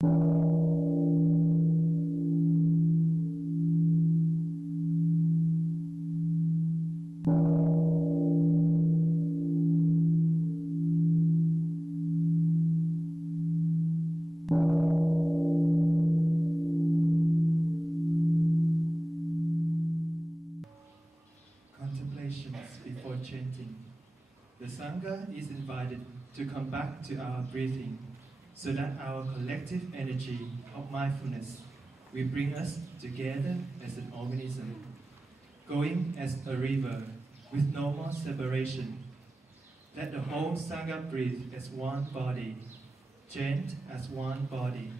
Contemplations before chanting. The Sangha is invited to come back to our breathing so that our collective energy of mindfulness will bring us together as an organism, going as a river with no more separation. Let the whole Sangha breathe as one body, chant as one body,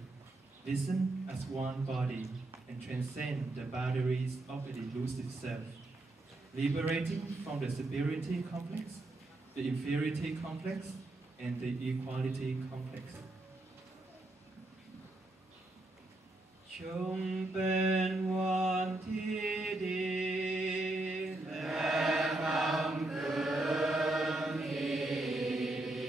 listen as one body, and transcend the boundaries of the elusive self, liberating from the superiority complex, the inferiority complex, and the equality complex. จงเป็นวันที่ดีและค่ำคืนที่ดี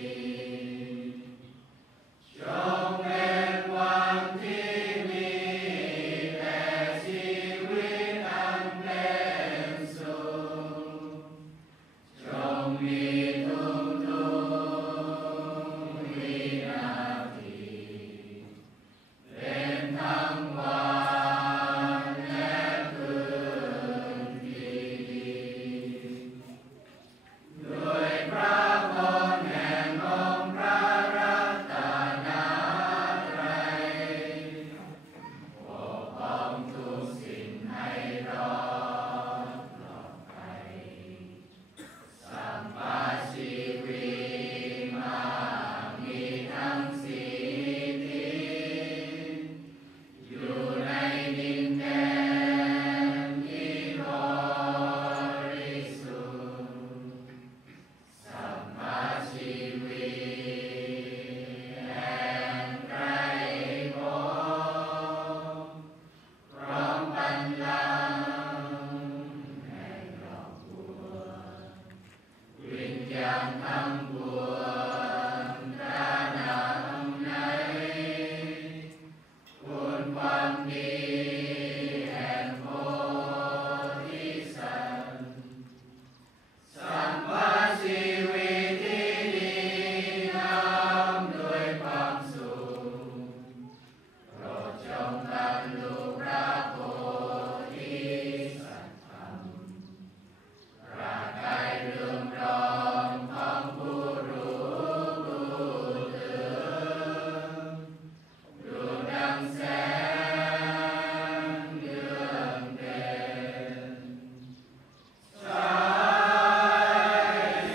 จงเป็นวันที่มีแต่ชีวิตอันเป็นสุขจงมีทุกวินาทีเป็นทั้งวันและคืนที่ดีด้วยพระพรแห่งองค์พระรัตนตรัยปกป้องทุกสิ่งให้รอดปลอดภัยสัมมาชีวิตมามีทั้งสิ่งที่อยู่ในดินแดนที่บริสุทธิ์สัมมาชีวิตแห่งไตรภพพร้อมบัลลังก์แห่งดอกบัววิญญาณทั้งปวงตระหนักในคุณความดีแห่งโพธิสัตว์สัมมาชีวิตที่ดีงามด้วยความสุขโปรดจงบรรลุพระโพธิสัตว์ธรรมประกายเรืองรองของผู้รู้ผู้ตื่นดูดังแสงเยือกเด่นสาย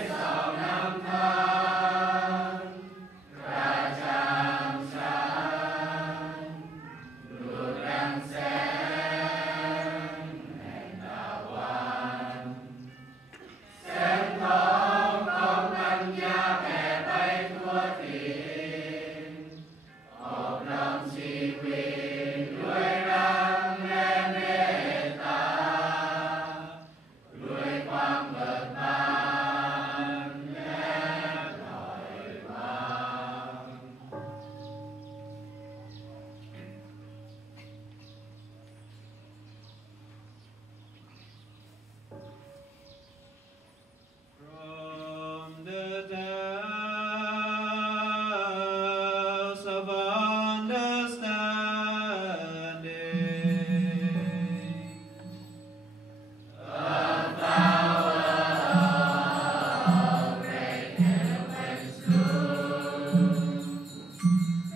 ส่องนำทางกระจ่างใสดูดังแสงแห่งตะวันแสงทองของปัญญาแผ่ไปทั่วทิศอบรมชีวิตด้วยรักและเมตตาด้วยความเบิกบานและปล่อยวาง From the depths of understanding, a flower of great heaven's bloom,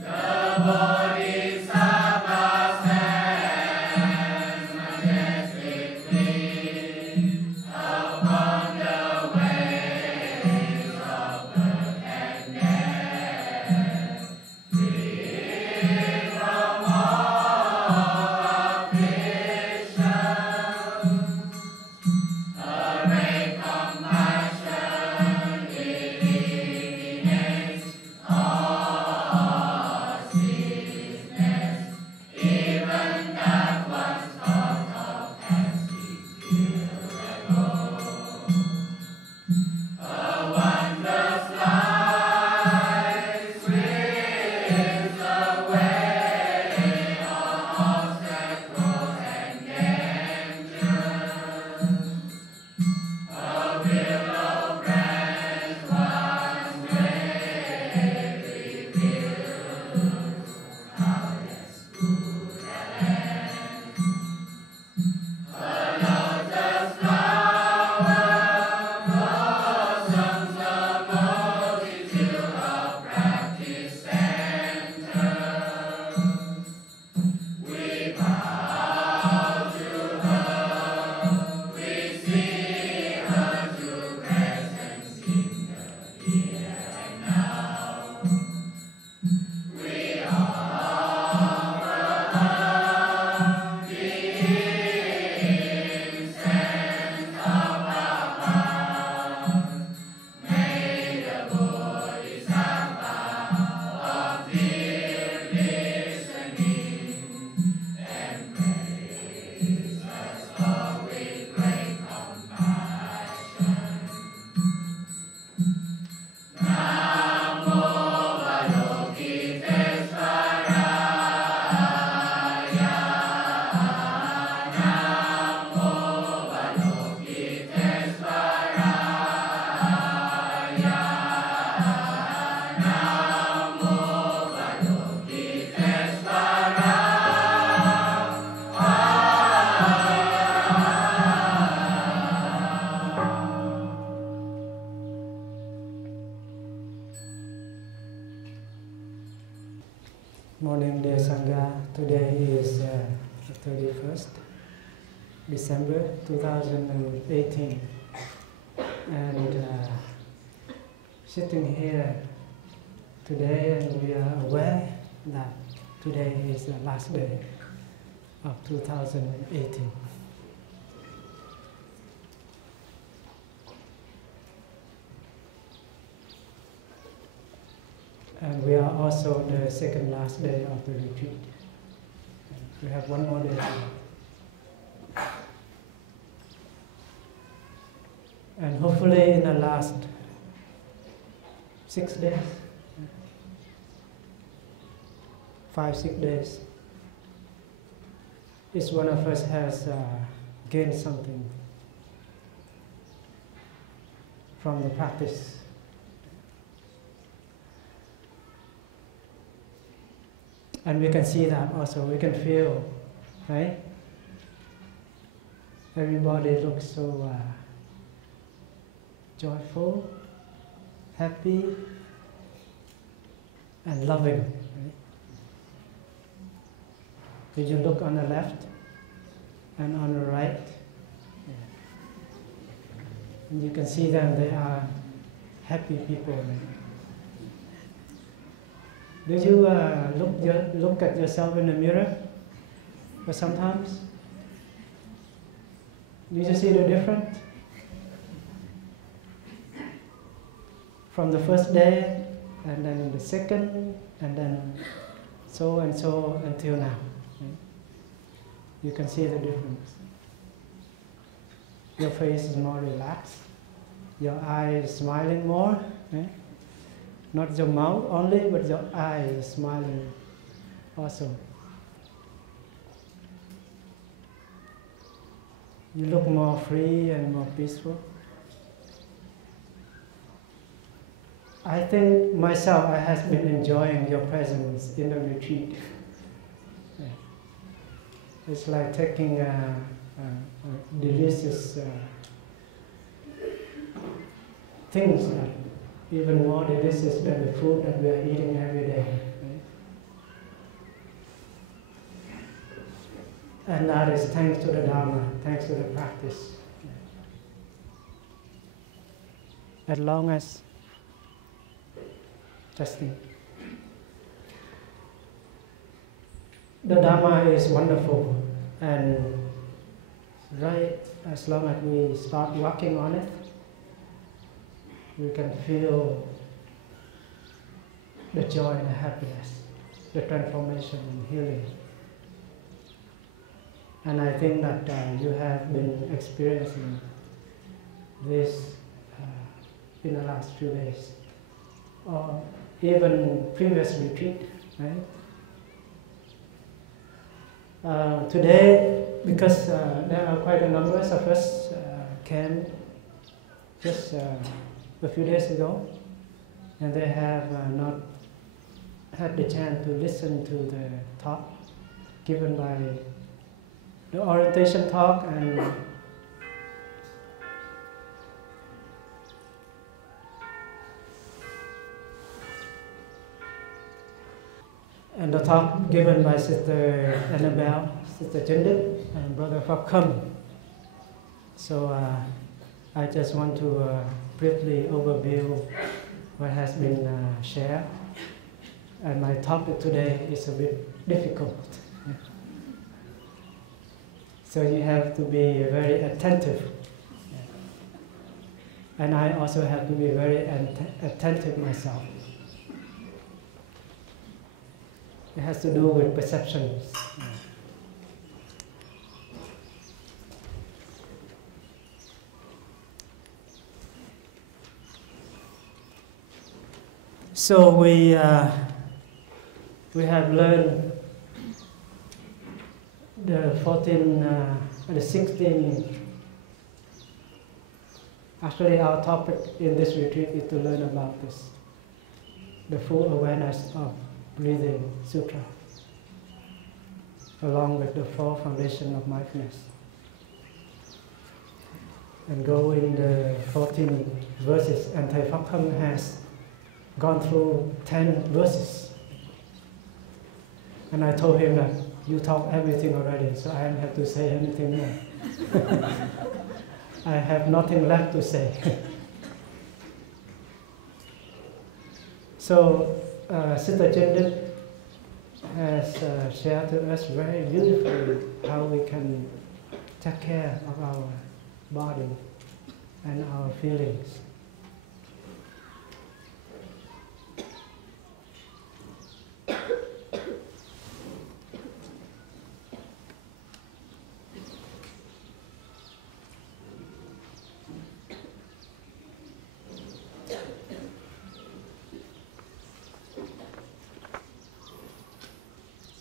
the Bodhisattva stands majestically upon the waves of birth and death, free from all affliction, a ray compassion illuminates all seeing. Morning, dear Sangha. Today is the 31st December 2018, and sitting here today, and we are aware that today is the last day of 2018. And we are also the second last day of the retreat. We have one more day. And hopefully in the last 6 days, 5-6 days, each one of us has gained something from the practice. And we can see that also, we can feel, right? Everybody looks so joyful, happy, and loving. Right? If you look on the left and on the right, and you can see them, they are happy people. Right? Do you look at yourself in the mirror? Or sometimes? Do you see the difference? From the first day, and then the second, and then so and so until now. Right? You can see the difference. Your face is more relaxed. Your eye is smiling more. Right? Not your mouth only, but your eye is smiling also. You look more free and more peaceful. I think myself, I have been enjoying your presence in the retreat. Yeah. It's like taking a delicious things that even more delicious than the food that we are eating every day. Right? And that is thanks to the Dharma, thanks to the practice. As long as testing. The Dharma is wonderful, and right as long as we start working on it, we can feel the joy and the happiness, the transformation and healing. And I think that you have been experiencing this in the last few days, or even previous retreat, right? Today, because there are quite a number of us came just a few days ago, and they have not had the chance to listen to the talk given by the orientation talk and the talk given by Sister Annabelle, Sister Jindit, and Brother Pháp Khâm. So I just want to briefly overview what has been shared. And my topic today is a bit difficult. So you have to be very attentive. And I also have to be very attentive myself. It has to do with perceptions. So we have learned the 16. Actually, our topic in this retreat is to learn about this, the full awareness of breathing sutra, along with the 4 foundations of mindfulness. And go in the 14 verses, and Thầy Pháp Khâm has gone through 10 verses. And I told him that you talk everything already, so I don't have to say anything more. I have nothing left to say. So, Sister Chendit has shared to us very beautifully how we can take care of our body and our feelings.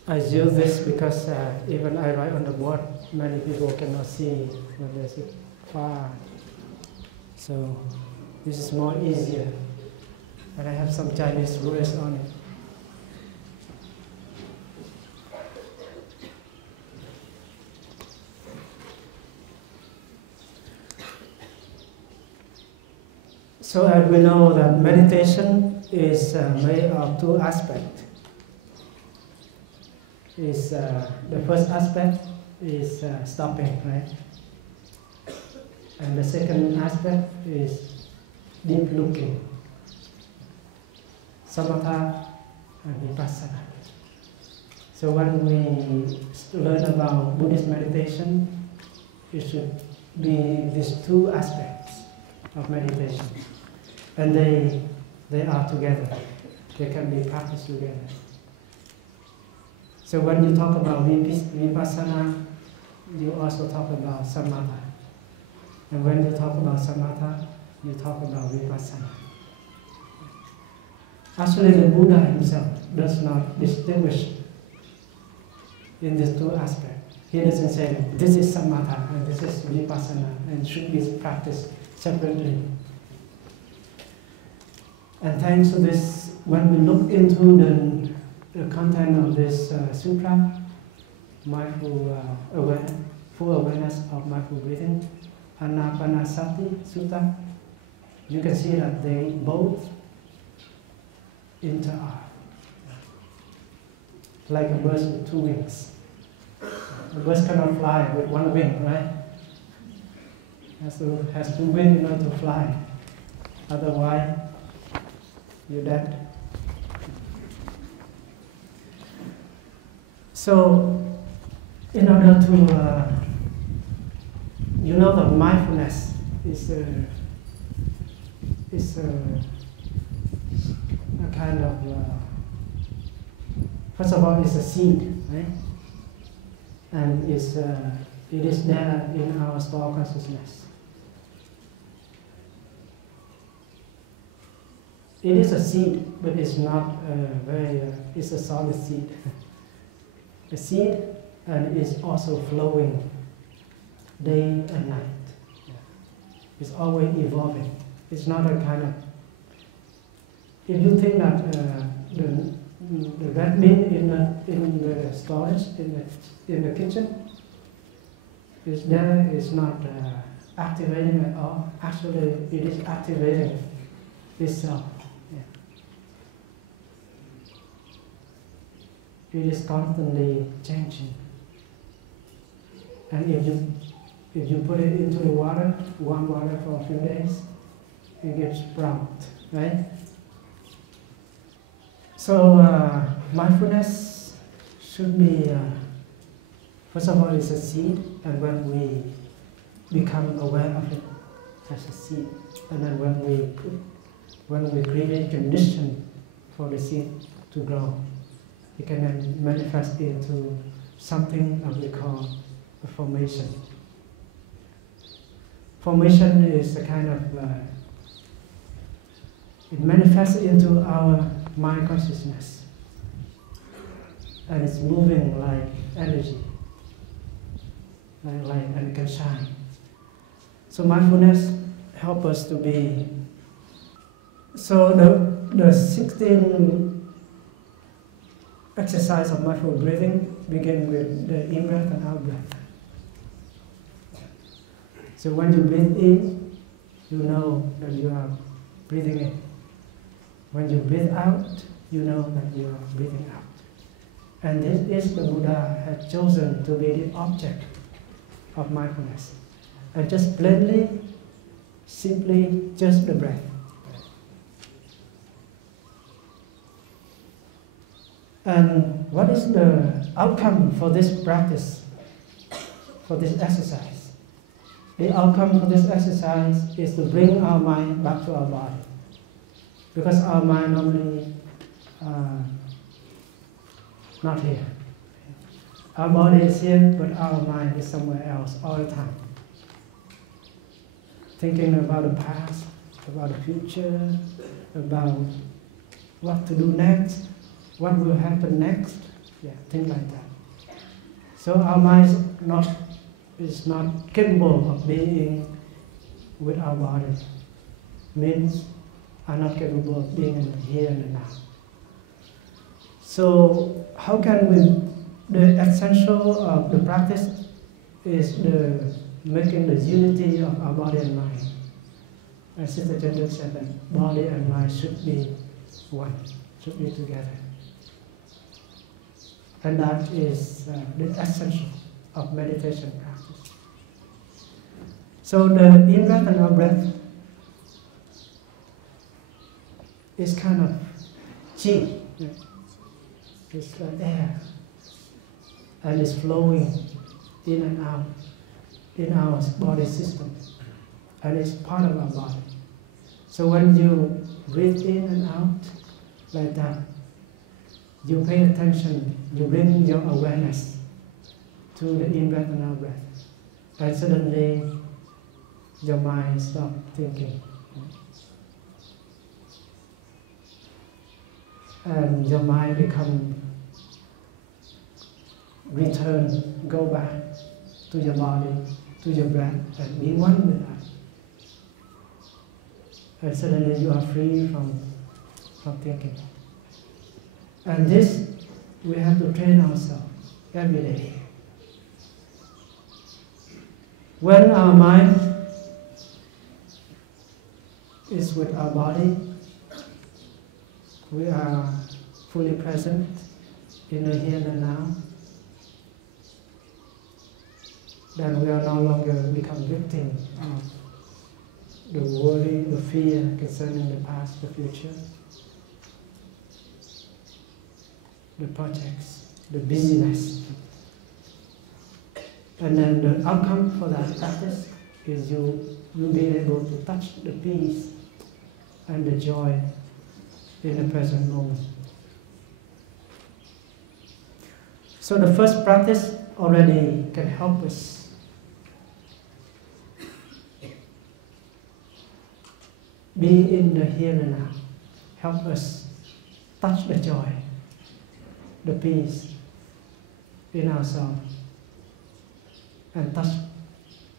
I use this because even I write on the board, many people cannot see when there's far. So this is more easier. And I have some Chinese words on it. So as we know that meditation is made of two aspects. The first aspect is stopping, right? And the second aspect is deep looking, samatha and vipassana. So when we learn about Buddhist meditation, it should be these two aspects of meditation, and they are together. They can be practiced together. So when you talk about vipassana, you also talk about samatha. And when you talk about samatha, you talk about vipassana. Actually, the Buddha himself does not distinguish in these two aspects. He doesn't say that this is samatha and this is vipassana and should be practiced separately. And thanks to this, when we look into the content of this sutra, full awareness of mindful breathing, Anapanasati Sutta, you can see that they both interact, like a bird with two wings. A bird cannot fly with one wing, right? Has two wings in order to fly. Otherwise, you're dead. So, in order to, you know that mindfulness is a kind of, first of all, it's a seed, right? And it is there in our small consciousness. It is a seed, but it's not it's a solid seed. A seed, and it's also flowing day and night. It's always evolving. It's not a kind of, if you think that the red bean in the storage, in the kitchen, is there, is not activating at all. Actually, it is activating itself. It is constantly changing. And if you put it into the water, warm water for a few days, it gets sprout, right? So mindfulness should be, first of all, it's a seed, and when we become aware of it as a seed, and then when we create a condition for the seed to grow, it can then manifest into something that we call a formation. Formation is a kind of, it manifests into our mind consciousness, and it's moving like energy, like light, and it can shine. So mindfulness helps us to be, so the 16 exercise of mindful breathing begin with the in-breath and out-breath. So when you breathe in, you know that you are breathing in. When you breathe out, you know that you are breathing out. And this is the Buddha had chosen to be the object of mindfulness. And just plainly, simply, just the breath. And what is the outcome for this practice, for this exercise? The outcome for this exercise is to bring our mind back to our body. Because our mind normally not here. Our body is here, but our mind is somewhere else all the time. Thinking about the past, about the future, about what to do next, what will happen next, things like that. So our mind is not capable of being with our body. Means are not capable of being in the here and the now. So how can we, the essential of the practice is making the unity of our body and mind. As Sister Chandra said, that body and mind should be one, should be together. And that is the essential of meditation practice. So the in-breath and out-breath is kind of chi. It's like air, and it's flowing in and out in our body system, and it's part of our body. So when you breathe in and out like that, you pay attention, you bring your awareness to the in-breath and out-breath, and suddenly your mind stops thinking. And your mind go back to your body, to your breath, and be one with that. And suddenly you are free from thinking. And this, we have to train ourselves every day. When our mind is with our body, we are fully present in the here and now, then we are no longer become victim of the worry, the fear concerning the past, the future, the projects, the busyness. And then the outcome for that practice is you will be able to touch the peace and the joy in the present moment. So the first practice already can help us be in the here and now, help us touch the joy, the peace in ourselves, and touch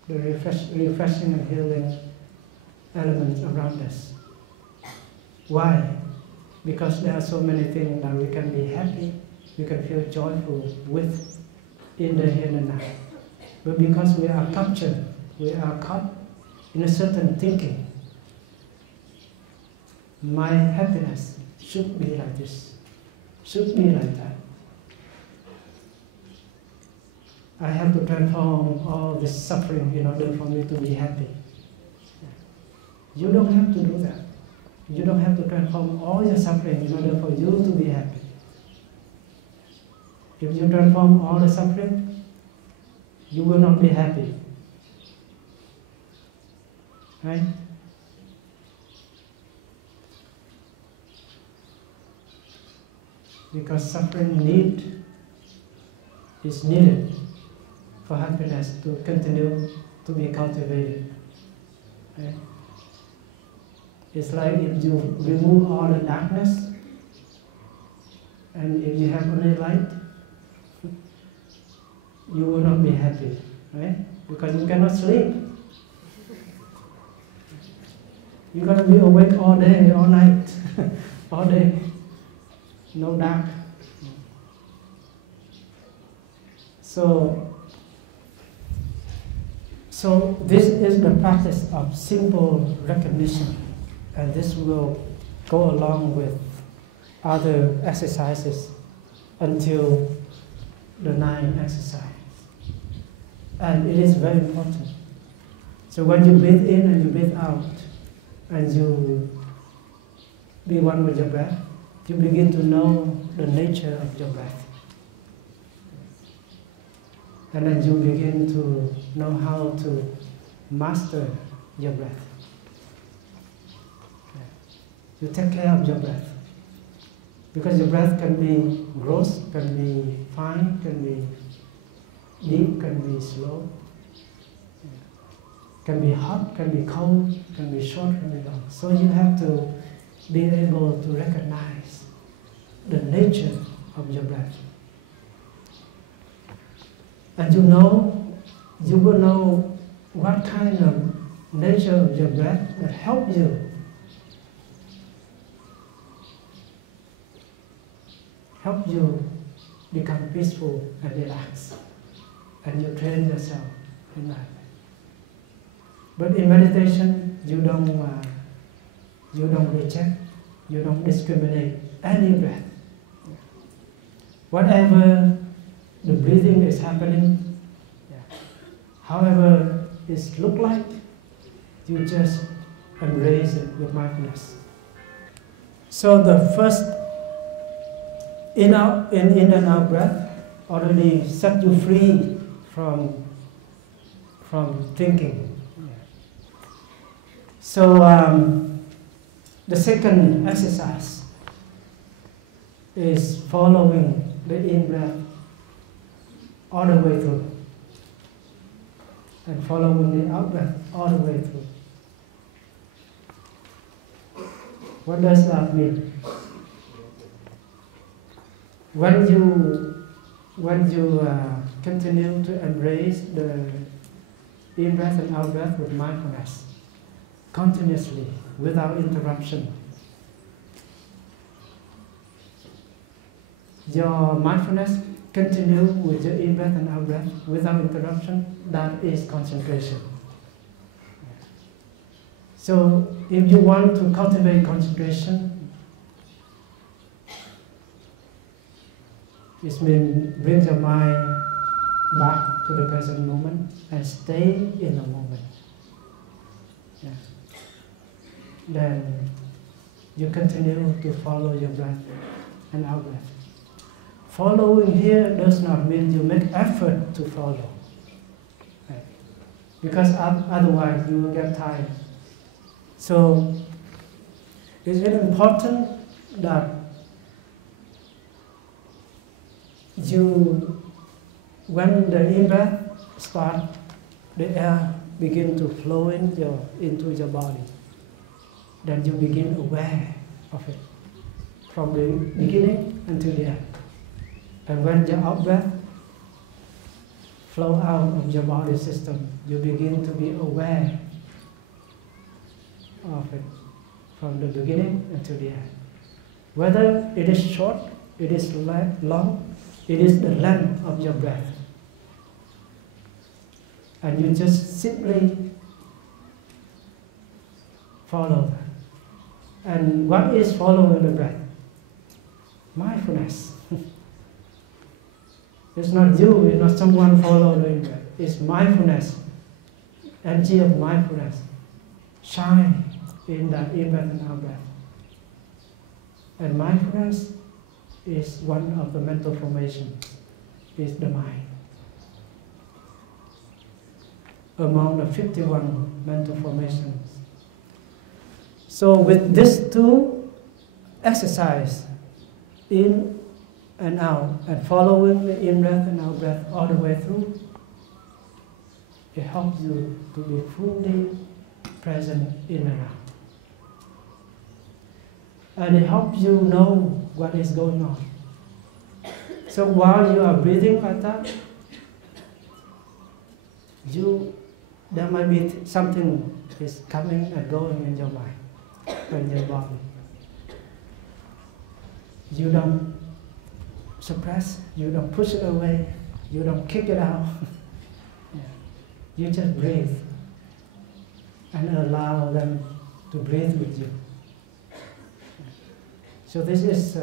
the refreshing and healing elements around us. Why? Because there are so many things that we can be happy, we can feel joyful with in the here and now. But because we are captured, we are caught in a certain thinking. My happiness should be like this, should be like that. I have to transform all this suffering in order for me to be happy. You don't have to do that. You don't have to transform all your suffering in order for you to be happy. If you transform all the suffering, you will not be happy. Right? Because suffering is needed for happiness to continue to be cultivated. Right? It's like if you remove all the darkness and if you have only light, you will not be happy, right? Because you cannot sleep. You're going to be awake all day, all night, all day. No dark. So this is the practice of simple recognition, and this will go along with other exercises until the 9th exercise. And it is very important. So when you breathe in and you breathe out, and you be one with your breath, you begin to know the nature of your breath. And then you begin to know how to master your breath. You take care of your breath. Because your breath can be gross, can be fine, can be deep, can be slow, can be hot, can be cold, can be short, can be long. So you have to be able to recognize the nature of your breath. And you will know what kind of nature of your breath that help you become peaceful and relaxed, and you train yourself in that. But in meditation, you don't reject, you don't discriminate any breath. Whatever the breathing is happening, however it look like, you just embrace it with mindfulness. So the first in and out breath already set you free from thinking. So the second exercise is following the in-breath all the way through, and following the out-breath all the way through. What does that mean? When you continue to embrace the in-breath and out-breath with mindfulness, continuously, without interruption, your mindfulness continue with your in-breath and out-breath without interruption, that is concentration. So if you want to cultivate concentration, it means bring your mind back to the present moment and stay in the moment. Then you continue to follow your breath and out-breath. Following here does not mean you make effort to follow, because otherwise you will get tired. So it's very important that when the in-breath starts, the air begin to flow into your body. Then you begin aware of it from the beginning until the end. And when your out-breath flow out of your body system, you begin to be aware of it from the beginning until the end. Whether it is short, it is long, it is the length of your breath. And you just simply follow that. And what is following the breath? Mindfulness. It's not you, it's not someone following the breath. It's mindfulness. Energy of mindfulness. Shine in that in-breath and out-breath. And mindfulness is one of the mental formations, is the mind. Among the 51 mental formations. So with these two exercises, in and out, and following the in-breath and out-breath all the way through, it helps you to be fully present in and out. And it helps you know what is going on. So while you are breathing like that, there might be something is coming and going in your mind, in your body. You don't suppress, you don't push it away, you don't kick it out. You just breathe and allow them to breathe with you. So this is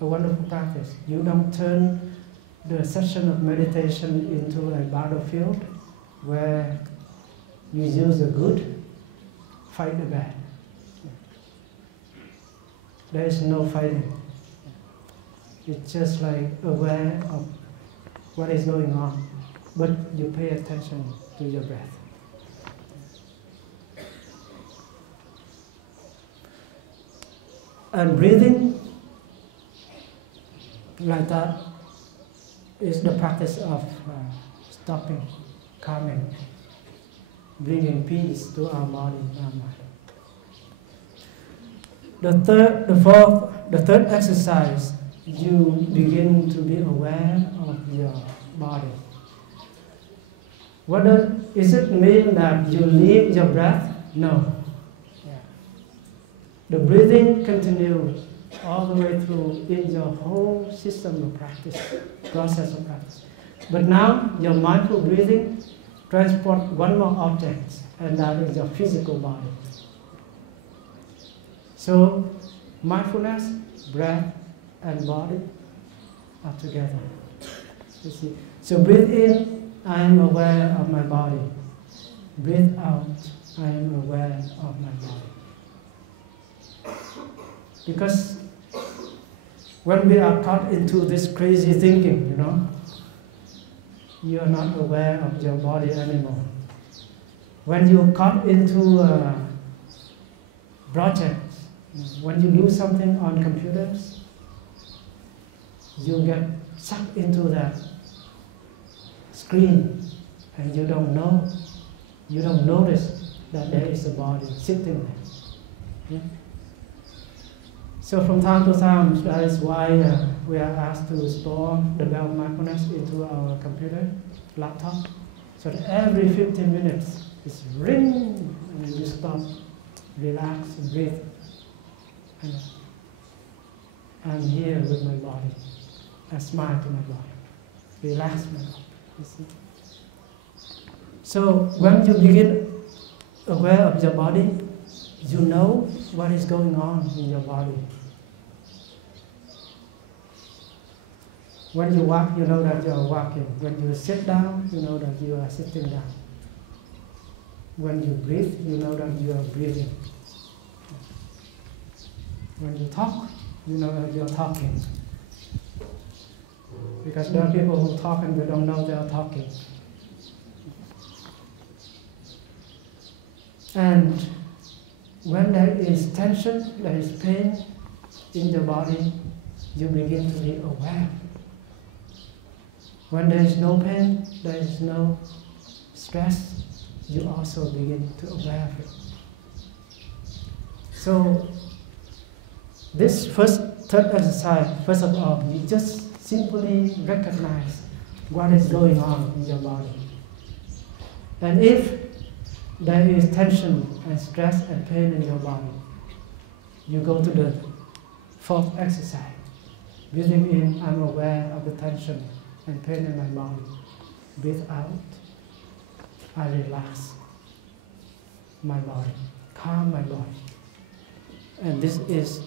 a wonderful practice. You don't turn the session of meditation into a battlefield where you use the good, fight the bad. There is no fighting. It's just like aware of what is going on, but you pay attention to your breath. And breathing like that is the practice of stopping, calming, bringing peace to our body and our mind. The third exercise, you begin to be aware of your body. Is it mean that you leave your breath? No. The breathing continues all the way through in your whole system of practice, process of practice. But now your mindful breathing transports one more object, and that is your physical body. So mindfulness, breath, and body are together. You see. So breathe in, I am aware of my body. Breathe out, I am aware of my body. Because when we are caught into this crazy thinking, you are not aware of your body anymore. When you're caught into projects, when you do something on computers, you get sucked into that screen and you don't notice that there is a body sitting there. Yeah? So from time to time, that is why we are asked to store the bell of mindfulness into our computer, laptop, so that every 15 minutes it's ring and you stop, relax, and breathe. And I'm here with my body. I smile to my body, relax my body. You see? So when you begin aware of your body, you know what is going on in your body. When you walk, you know that you are walking. When you sit down, you know that you are sitting down. When you breathe, you know that you are breathing. When you talk, you know that you are talking. Because there are people who talk and they don't know they are talking. And when there is tension, there is pain in your body, you begin to be aware. When there is no pain, there is no stress, you also begin to aware of it. So this third exercise, first of all, you just simply recognize what is going on in your body. And if there is tension and stress and pain in your body, you go to the fourth exercise. Breathing in, I'm aware of the tension and pain in my body. Breathe out, I relax my body, calm my body. And this is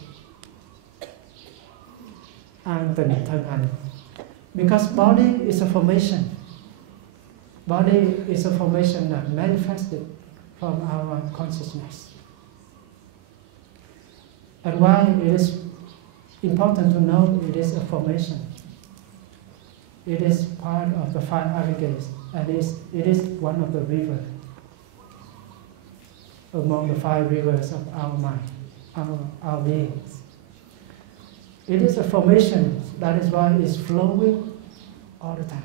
an tịnh thân hành. Because body is a formation. Body is a formation that manifested from our consciousness. And why it is important to know it is a formation. It is part of the five aggregates, and it is one of the rivers among the five rivers of our mind, our beings. It is a formation, that is why it's flowing all the time.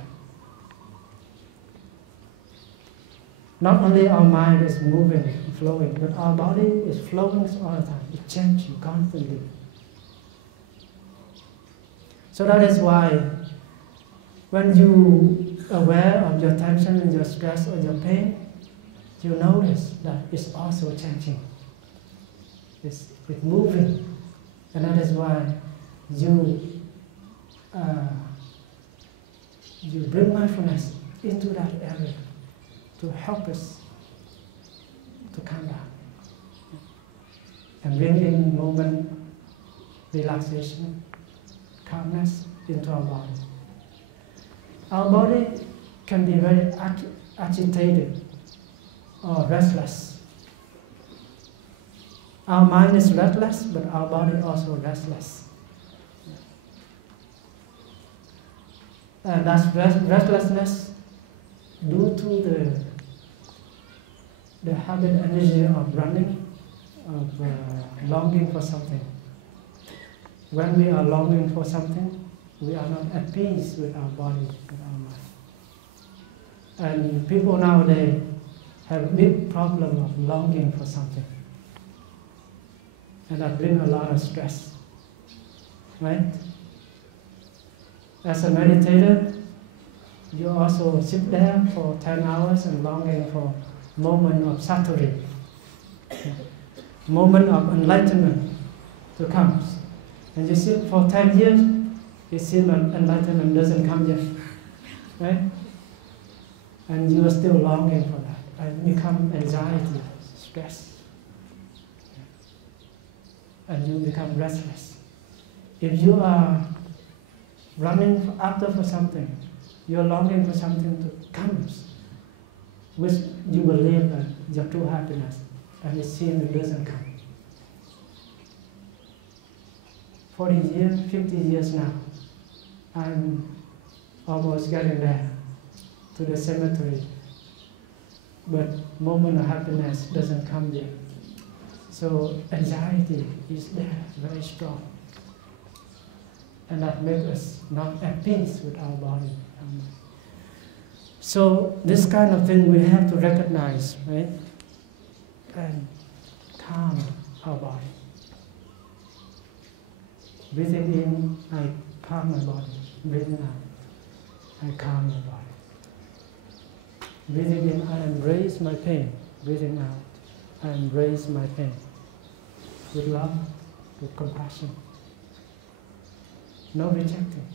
Not only our mind is moving, flowing, but our body is flowing all the time. It's changing constantly. So that is why when you are aware of your tension and your stress or your pain, you notice that it's also changing. It's moving. And that is why you bring mindfulness into that area to help us to calm down and bring in moment relaxation, calmness into our body. Our body can be very agitated or restless. Our mind is restless, but our body also restless. And that's restlessness due to the habit energy of running, of longing for something. When we are longing for something, we are not at peace with our body, with our mind. And people nowadays have a big problem of longing for something. And that brings a lot of stress, right? As a meditator, you also sit there for 10 hours and longing for moment of satori, moment of enlightenment to come. And you sit for 10 years, it seems that enlightenment doesn't come yet, right? And you are still longing for that, and become anxiety, stress, and you become restless. If you are running after for something, you're longing for something to come, which you believe that your true happiness, and it seems it doesn't come. 40 years, 50 years now, I'm almost getting there to the cemetery, but moment of happiness doesn't come yet. So anxiety is there, very strong. And that makes us not at peace with our body. So this kind of thing we have to recognize, right? And calm our body. Breathing in, I calm my body. Breathing out, I calm my body. Breathing in, I embrace my pain. Breathing out, I embrace my pain. With love, with compassion. No rejecting.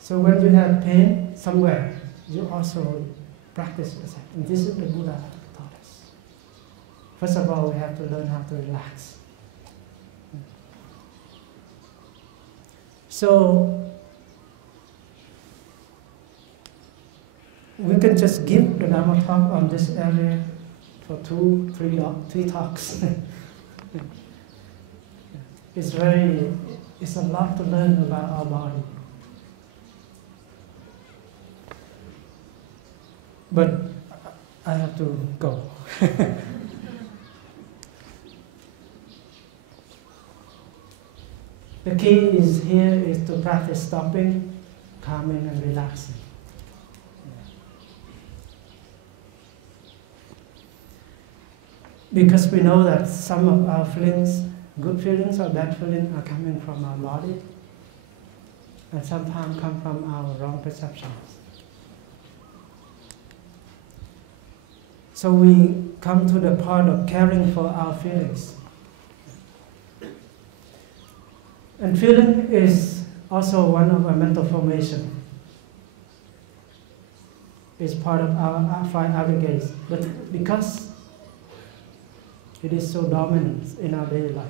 So when we have pain somewhere, you also practice this. And this is the Buddha taught us. First of all, we have to learn how to relax. So we can just give the Dharma talk on this area for 3 talks. It's a lot to learn about our body. But I have to go. The key is here is to practice stopping, calming, and relaxing. Because we know that some of our feelings, good feelings or bad feelings, are coming from our body, and sometimes come from our wrong perceptions. So we come to the part of caring for our feelings. And feeling is also one of our mental formation. It's part of our 5 aggregates. But because it is so dominant in our daily life,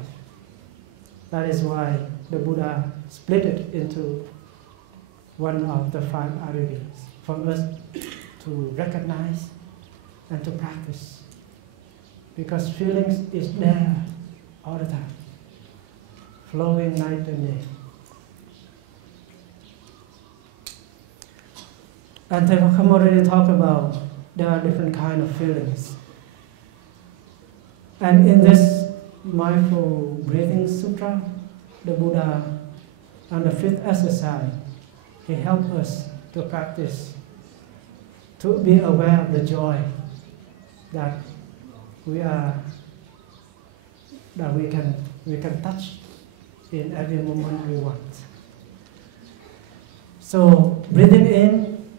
that is why the Buddha split it into one of the 5 aggregates for us to recognize and to practice. Because feelings is there all the time, flowing night and day. And Thayakam already talked about there are different kinds of feelings. And in this Mindful Breathing Sutra, the Buddha, on the 5th exercise, he helped us to practice, to be aware of the joy that we can touch in every moment we want. So breathing in,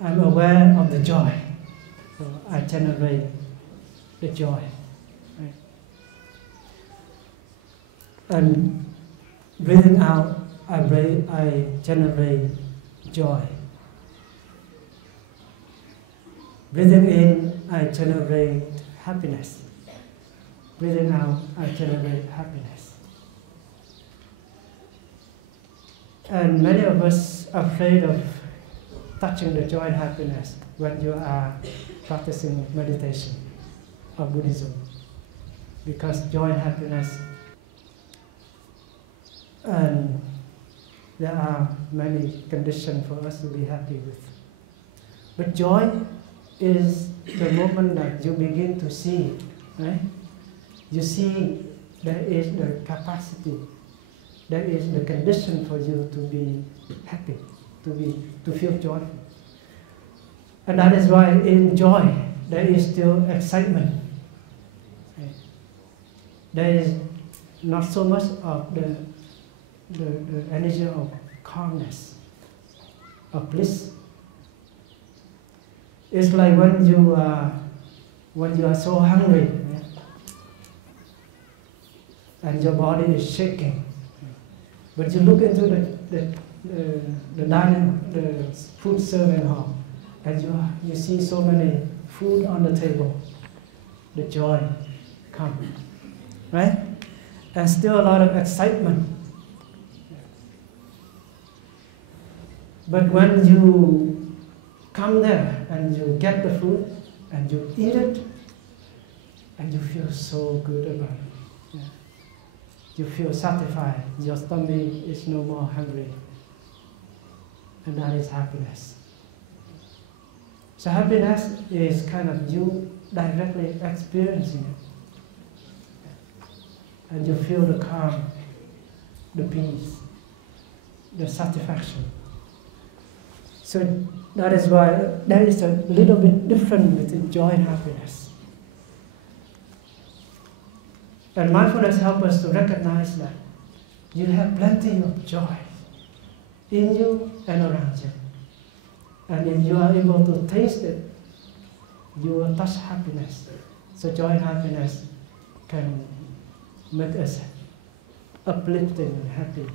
I'm aware of the joy. So I generate the joy. Right? And breathing out, I generate joy. Breathing in, I generate happiness. breathing out, I generate happiness. And many of us are afraid of touching the joy and happiness when you are practicing meditation or Buddhism, because joy and happiness, and there are many conditions for us to be happy with. But joy is the moment that you begin to see, right? You see there is the capacity, there is the condition for you to be happy, to feel joyful. And that is why in joy there is still excitement. Right? There is not so much of the energy of calmness, of bliss. It's like when you are so hungry, right? And your body is shaking, but you look into the dining, the food serving hall, and you see so many food on the table. The joy comes, right? And still a lot of excitement. But when you come there and you get the food and you eat it, and you feel so good about it. Yeah. You feel satisfied. Your stomach is no more hungry. And that is happiness. So happiness is kind of you directly experiencing it. And you feel the calm, the peace, the satisfaction. So that is why there is a little bit different between joy and happiness. And mindfulness helps us to recognize that you have plenty of joy in you and around you. And if you are able to taste it, you will touch happiness. So joy and happiness can make us uplifting and happy.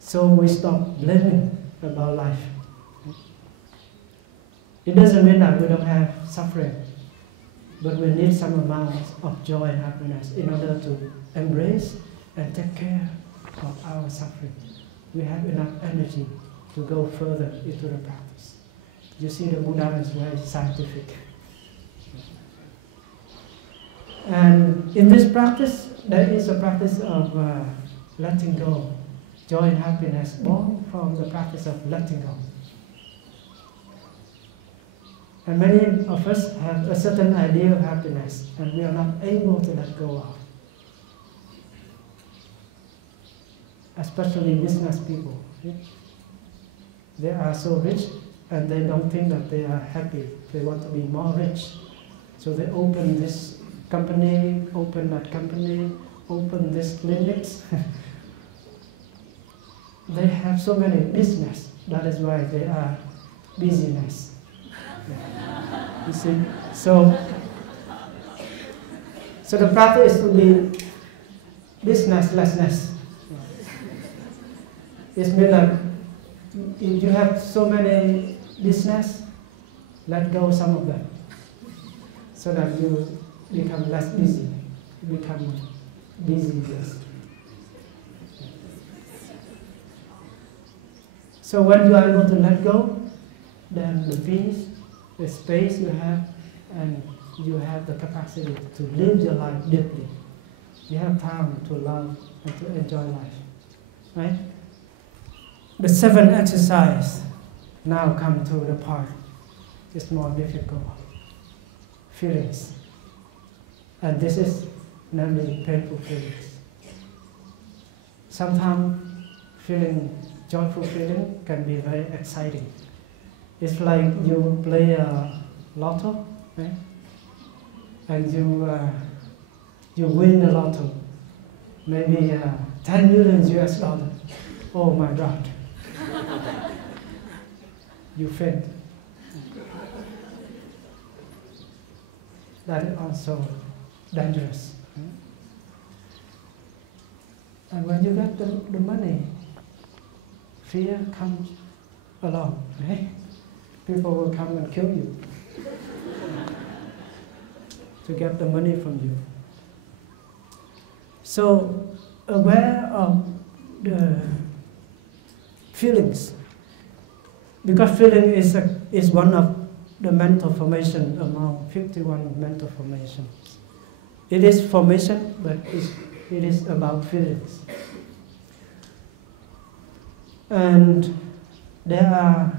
So we stop blaming about life. It doesn't mean that we don't have suffering, but we need some amount of joy and happiness in order to embrace and take care of our suffering. We have enough energy to go further into the practice. You see, the Buddha is very scientific. And in this practice, there is a practice of letting go. Joy and happiness born from the practice of letting go. And many of us have a certain idea of happiness, and we are not able to let go of. Especially business people. They are so rich, and they don't think that they are happy. They want to be more rich. So they open this company, open that company, open this clinics. They have so many business. That is why they are busyness. You see, so the practice is to be businesslessness. It means that if you have so many business, let go some of them, so that you become less busy. You become busy less. So when you are able to let go, then the peace, the space you have, and you have the capacity to live your life deeply. You have time to love and to enjoy life, right? The seventh exercise now come to the part. It's more difficult. Feelings. And this is namely painful feelings. Sometimes joyful feeling can be very exciting. It's like you play a lotto, right? And you win the lotto, maybe 10 million US dollars. Oh my God. You faint. That is also dangerous. And when you get the money, fear comes along, right? People will come and kill you to get the money from you. So aware of the feelings, because feeling is one of the mental formation among 51 mental formations. It is formation, but it is about feelings. And there are,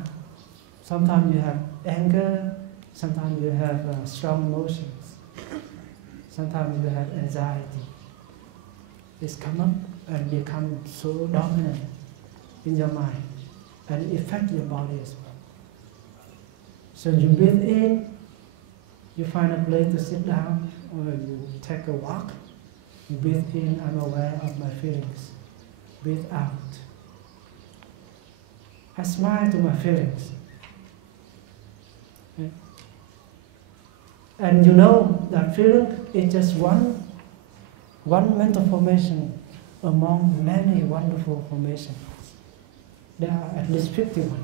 sometimes you have anger, sometimes you have strong emotions, sometimes you have anxiety. It's come up and become so dominant in your mind and affect your body as well. So you breathe in, you find a place to sit down, or you take a walk. You breathe in, I'm aware of my feelings. Breathe out. I smile to my feelings. Okay? And you know that feeling is just one mental formation among many wonderful formations. There are at least 51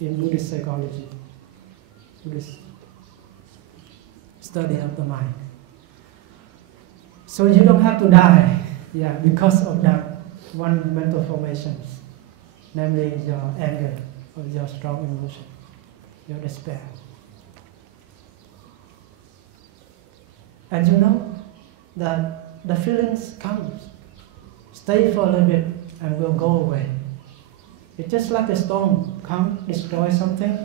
in Buddhist psychology, Buddhist study of the mind. So you don't have to die, because of that one mental formation, namely your anger or your strong emotion, your despair. And you know that the feelings come, stay for a little bit and will go away. It's just like a storm, come, destroy something,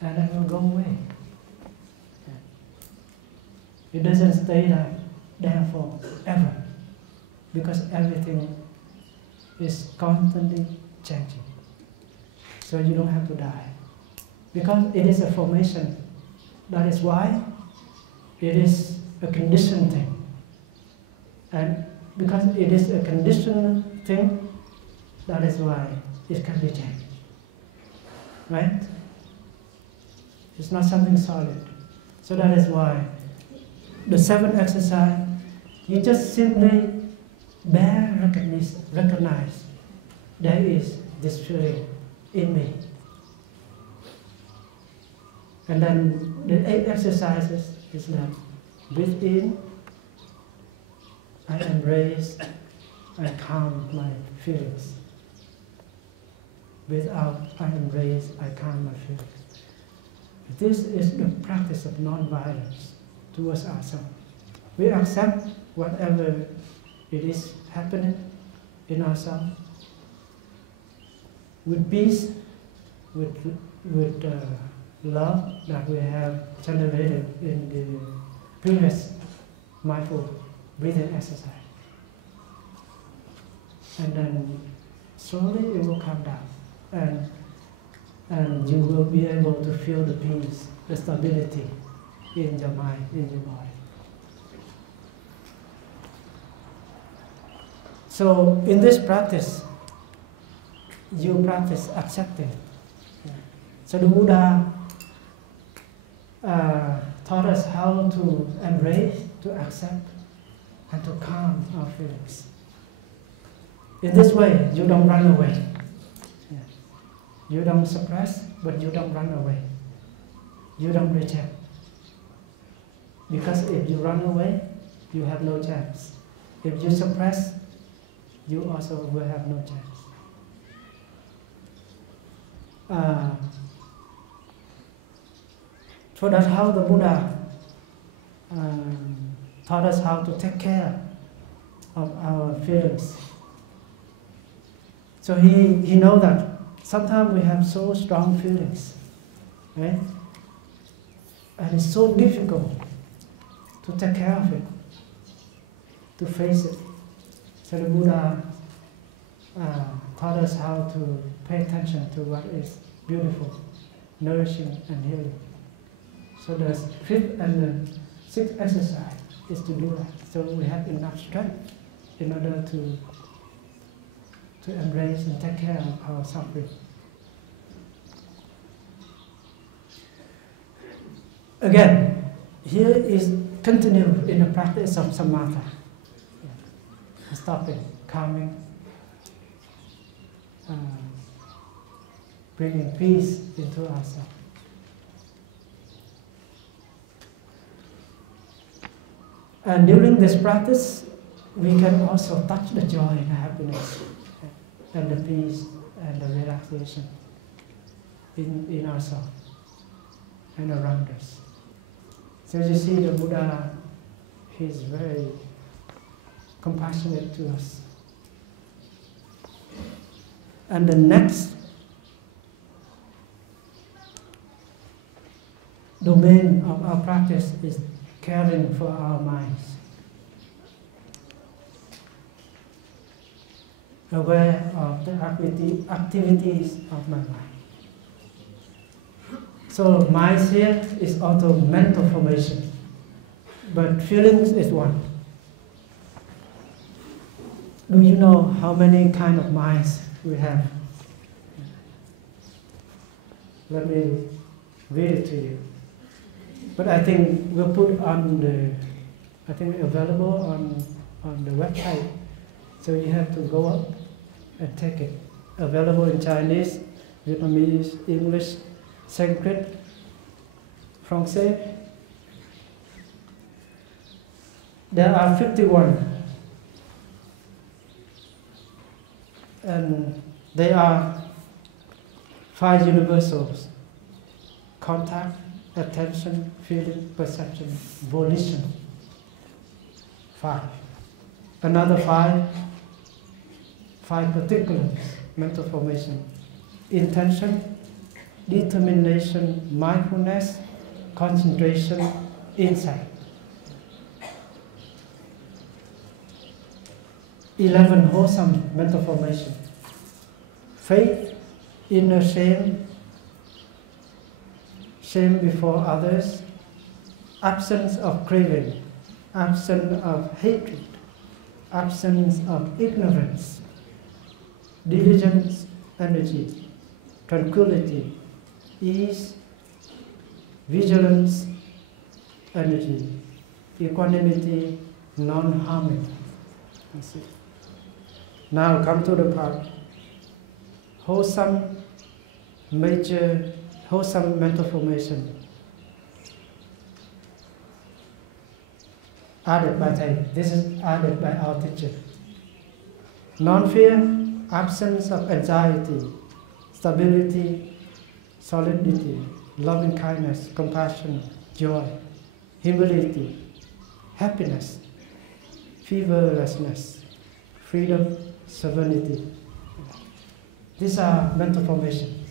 and it will go away. It doesn't stay there forever, because everything is constantly changing. So you don't have to die, because it is a formation. That is why it is a conditioned thing. And because it is a conditioned thing, that is why it can be changed. Right? It's not something solid. So that is why the 7th exercise, you just simply recognize there is this feeling in me. And then the 8 exercises is that breathe in, I embrace, I calm my feelings. Breathe out, I embrace, I calm my feelings. This is the practice of non-violence towards ourselves. We accept whatever it is happening in ourselves with peace, with love that we have generated in the previous mindful breathing exercise. And then slowly it will come down, and you will be able to feel the peace, the stability in your mind, in your body. So in this practice, you practice accepting. So the Buddha taught us how to embrace, to accept, and to calm our feelings. In this way, you don't run away. You don't suppress, but you don't run away. You don't reject. Because if you run away, you have no chance. If you suppress, you also will have no chance. So that's how the Buddha taught us how to take care of our feelings. So he knows that sometimes we have so strong feelings, right? And it's so difficult to take care of it, to face it. So the Buddha taught us how to pay attention to what is beautiful, nourishing, and healing. So the 5th and the 6th exercise is to do that. So we have enough strength in order to embrace and take care of our suffering. Again, here is continue in the practice of samatha. Stopping, calming, bringing peace into ourselves. And during this practice, we can also touch the joy and happiness and the peace and the relaxation in ourselves and around us. So you see, the Buddha, he's very compassionate to us. And the next domain of our practice is caring for our minds. Aware of the activities of my mind. So mind here is also mental formation, but feelings is one. Do you know how many kind of minds we have? Let me read it to you. But I think we'll put on the, I think available on the website. So you have to go up and take it. Available in Chinese, Vietnamese, English, Sanskrit, Francais. There are 51. And they are 5 universals: contact, attention, feeling, perception, volition. 5. Another 5 particulars, mental formation: intention, determination, mindfulness, concentration, insight. 11 wholesome mental formation: faith, inner shame, shame before others, absence of craving, absence of hatred, absence of ignorance, diligence, energy, tranquility, ease, vigilance, energy, equanimity, non-harming. That's it. Now come to the part. Wholesome mental formation. Added by Thầy. This is added by our teacher. Non-fear, absence of anxiety, stability, solidity, loving kindness, compassion, joy, humility, happiness, fearlessness, freedom, serenity. These are mental formations.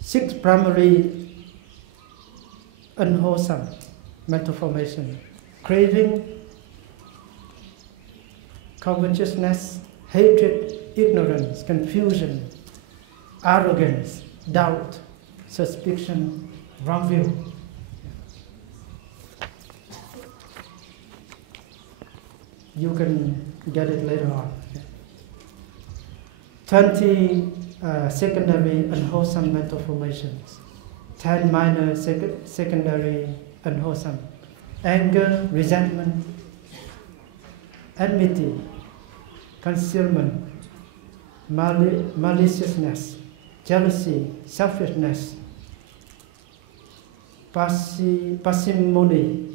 6 primary unwholesome mental formation: craving, covetousness, hatred, ignorance, confusion, arrogance, doubt, suspicion, wrong view. You can get it later on. 20 secondary unwholesome mental formations. 10 minor secondary unwholesome: anger, resentment, enmity, concealment, maliciousness, jealousy, selfishness, parsimony,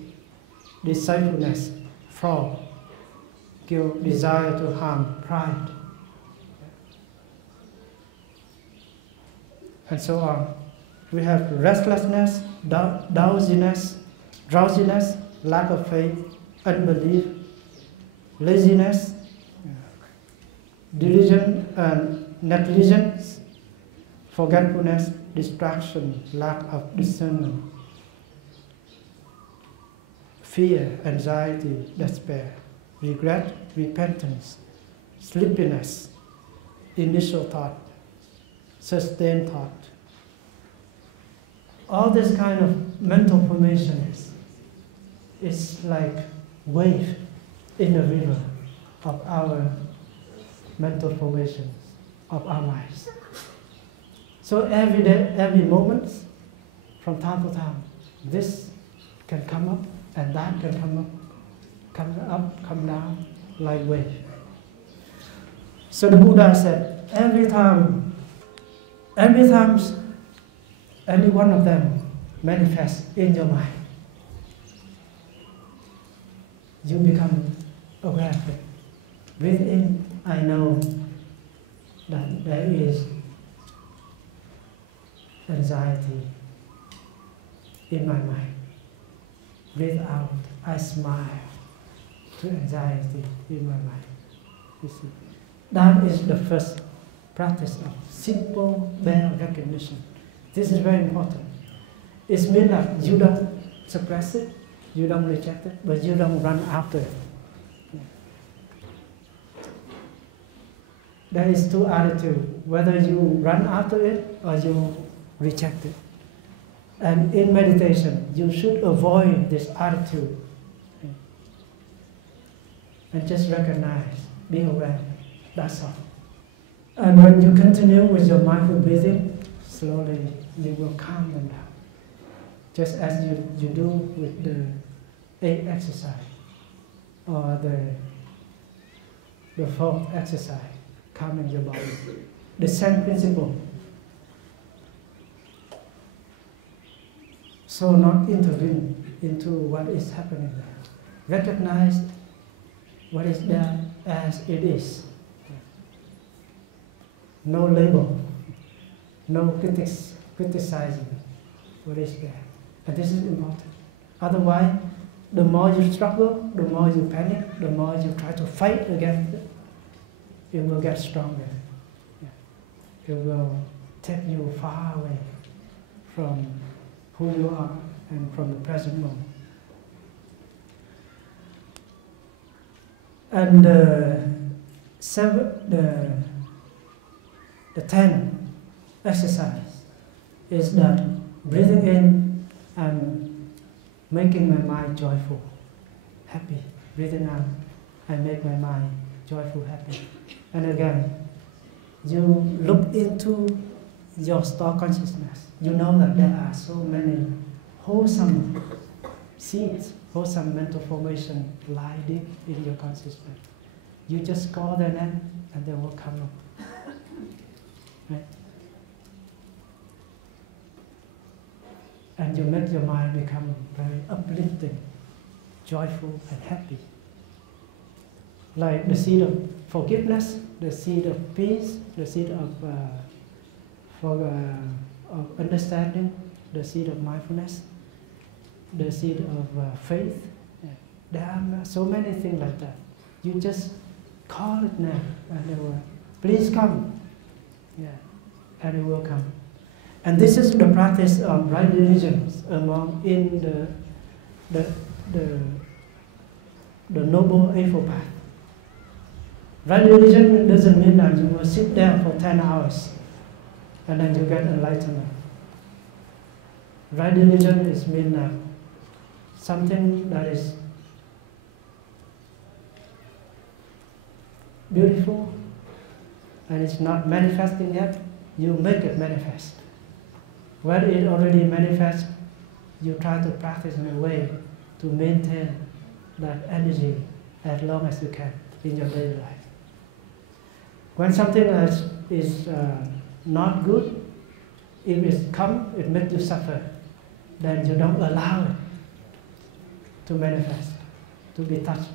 deceitfulness, fraud, guilt, desire to harm, pride, and so on. We have restlessness, drowsiness, lack of faith, unbelief, laziness, diligence and negligence, forgetfulness, distraction, lack of discernment, fear, anxiety, despair, regret, repentance, sleepiness, initial thought, sustained thought. All this kind of mental formations is like wave in the river of our mental formations of our lives. So every day, every moment, from time to time, this can come up and that can come up, come down, like wave. So the Buddha said, every time any one of them manifests in your mind, you become aware of it. Breathe in, I know that there is anxiety in my mind. Breathe out, I smile to anxiety in my mind. You see, that is the first practice of simple bare recognition. This is very important. It means that you don't suppress it, you don't reject it, but you don't run after it. There is two attitudes, whether you run after it or you reject it. And in meditation, you should avoid this attitude. And just recognize, be aware, that's all. And when you continue with your mindful breathing, slowly you will calm them down. Just as you do with the 8 exercise or the 4th exercise, calming your body. The same principle. So not intervene into what is happening there. Recognize what is there as it is. No label, no criticizing what is there. And this is important. Otherwise, the more you struggle, the more you panic, the more you try to fight against it, it will get stronger. It will take you far away from who you are and from the present moment. And the 10th exercise is that breathing in and making my mind joyful, happy. Breathing out, I make my mind joyful, happy. And again, you look into your stored consciousness. You know that there are so many wholesome seeds, wholesome mental formation lie deep in your consciousness. You just call their name and they will come up. Right? And you make your mind become very uplifting, joyful and happy. Like the seed of forgiveness, the seed of peace, the seed of understanding, the seed of mindfulness, the seed of faith. There are so many things like that. You just call it now and they will, please come. And it will come. And this is the practice of right religions in the Noble Eightfold Path. Right religion doesn't mean that you will sit there for 10 hours and then you get enlightenment. Right religion is mean that something that is beautiful and it's not manifesting yet, you make it manifest. When it already manifests, you try to practice in a way to maintain that energy as long as you can in your daily life. When something is not good, if it comes, it makes you suffer, then you don't allow it to manifest, to be touched.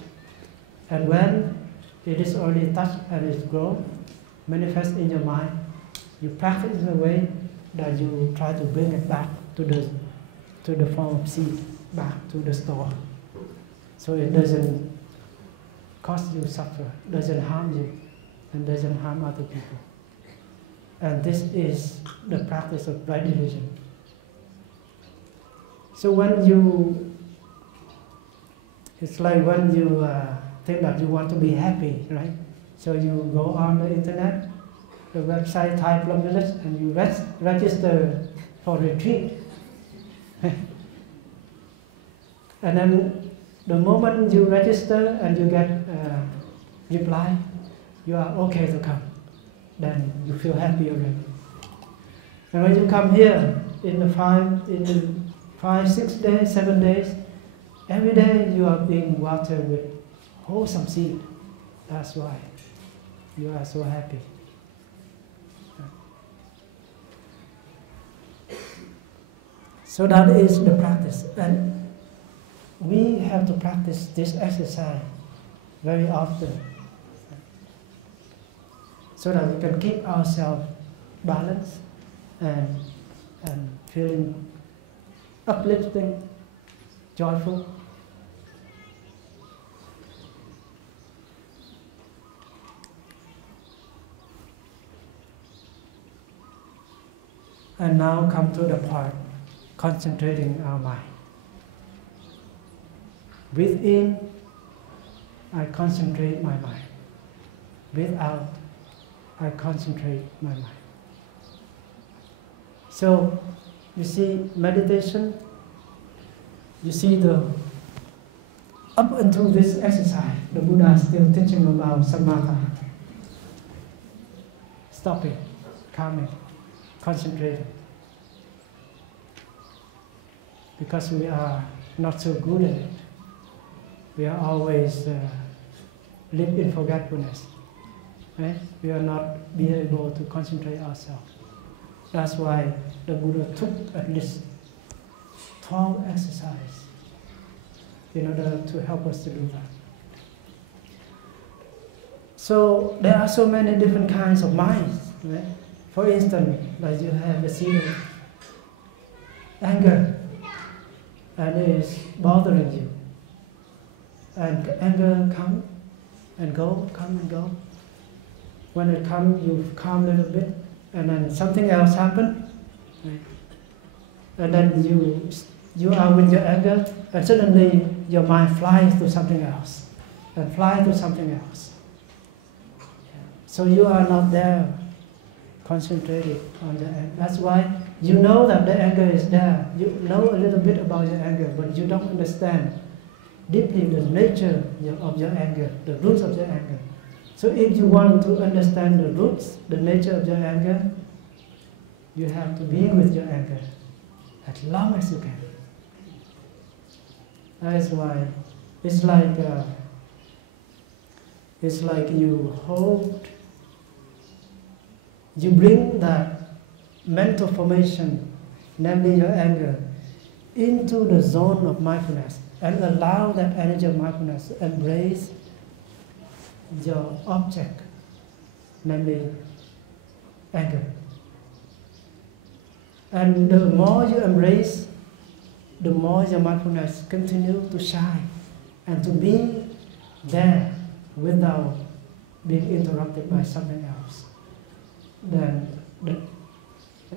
And when it is already touched and it's grown, manifest in your mind, you practice in a way that you try to bring it back to the form of seed, back to the store. So it doesn't cause you suffer, doesn't harm you, and doesn't harm other people. And this is the practice of right religion. So when you, it's like when you think that you want to be happy, right? So you go on the internet, the website, Thai Plum Village, and you register for retreat. And then the moment you register and you get a reply, you are okay to come, then you feel happy already. And when you come here in the 5, 6 days, 7 days, every day you are being watered with wholesome seed. That's why you are so happy. So that is the practice. And we have to practice this exercise very often so that we can keep ourselves balanced and feeling uplifting, joyful. And now come to the part, concentrating our mind. Breathe in, I concentrate my mind. Breathe out, I concentrate my mind. So, you see meditation, you see up until this exercise, the Buddha is still teaching about samatha. Stopping, calming, concentrating. Because we are not so good at it. We are always live in forgetfulness. Right? We are not be able to concentrate ourselves. That's why the Buddha took at least 12 exercises in order to help us to do that. So there are so many different kinds of minds. Right? For instance, like you have the seed of anger, and it is bothering you. And anger come and go, come and go. When it comes, you calm a little bit, and then something else happens. Right? And then you are with your anger, and suddenly your mind flies to something else, and flies to something else. So you are not there, concentrated on the anger. That's why you know that the anger is there. You know a little bit about your anger, but you don't understand deeply the nature of your anger, the roots of your anger. So if you want to understand the roots, the nature of your anger, you have to be with your anger as long as you can. That is why it's like you bring that mental formation, namely your anger, into the zone of mindfulness and allow that energy of mindfulness to embrace your object, namely anger. And the more you embrace, the more your mindfulness continues to shine and to be there without being interrupted by something else. Then the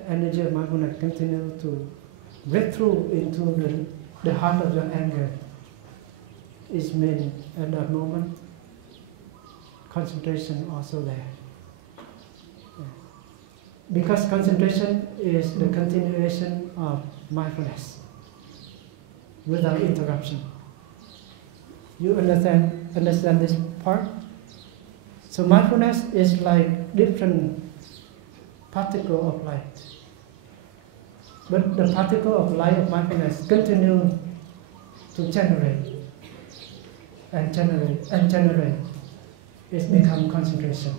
energy of mindfulness continues to break through into the heart of your anger. Is mean at that moment, concentration also there. Yeah. Because concentration is the continuation of mindfulness without interruption. You understand this part? So mindfulness is like different particle of light. But the particle of light of mindfulness continue to generate and generate and generate. It becomes concentration.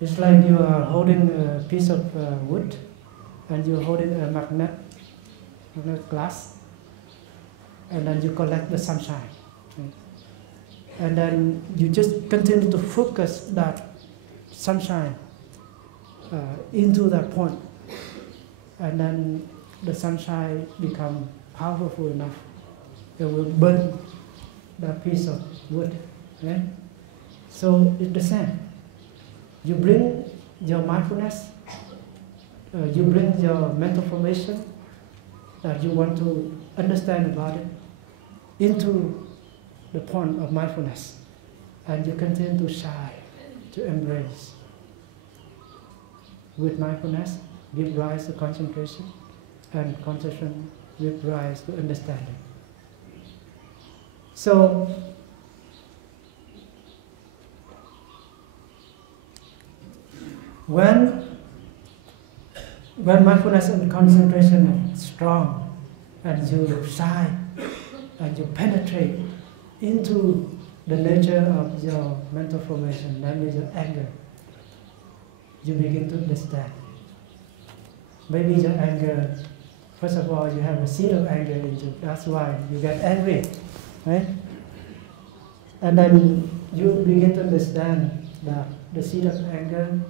It's like you are holding a piece of wood and you're holding a magnet glass, and then you collect the sunshine. Right? And then you just continue to focus that sunshine into that point, and then the sunshine becomes powerful enough, it will burn that piece of wood. Right? So it's the same. You bring your mindfulness, you bring your mental formation that you want to understand about it into the point of mindfulness, and you continue to shine, to embrace. With mindfulness, give rise to concentration, and concentration give rise to understanding. So, when mindfulness and concentration is strong, and you shine, and you penetrate into the nature of your mental formation, namely your anger, you begin to understand. Maybe your anger First of all, you have a seed of anger in you. That's why you get angry, right? And then you begin to understand that the seed of anger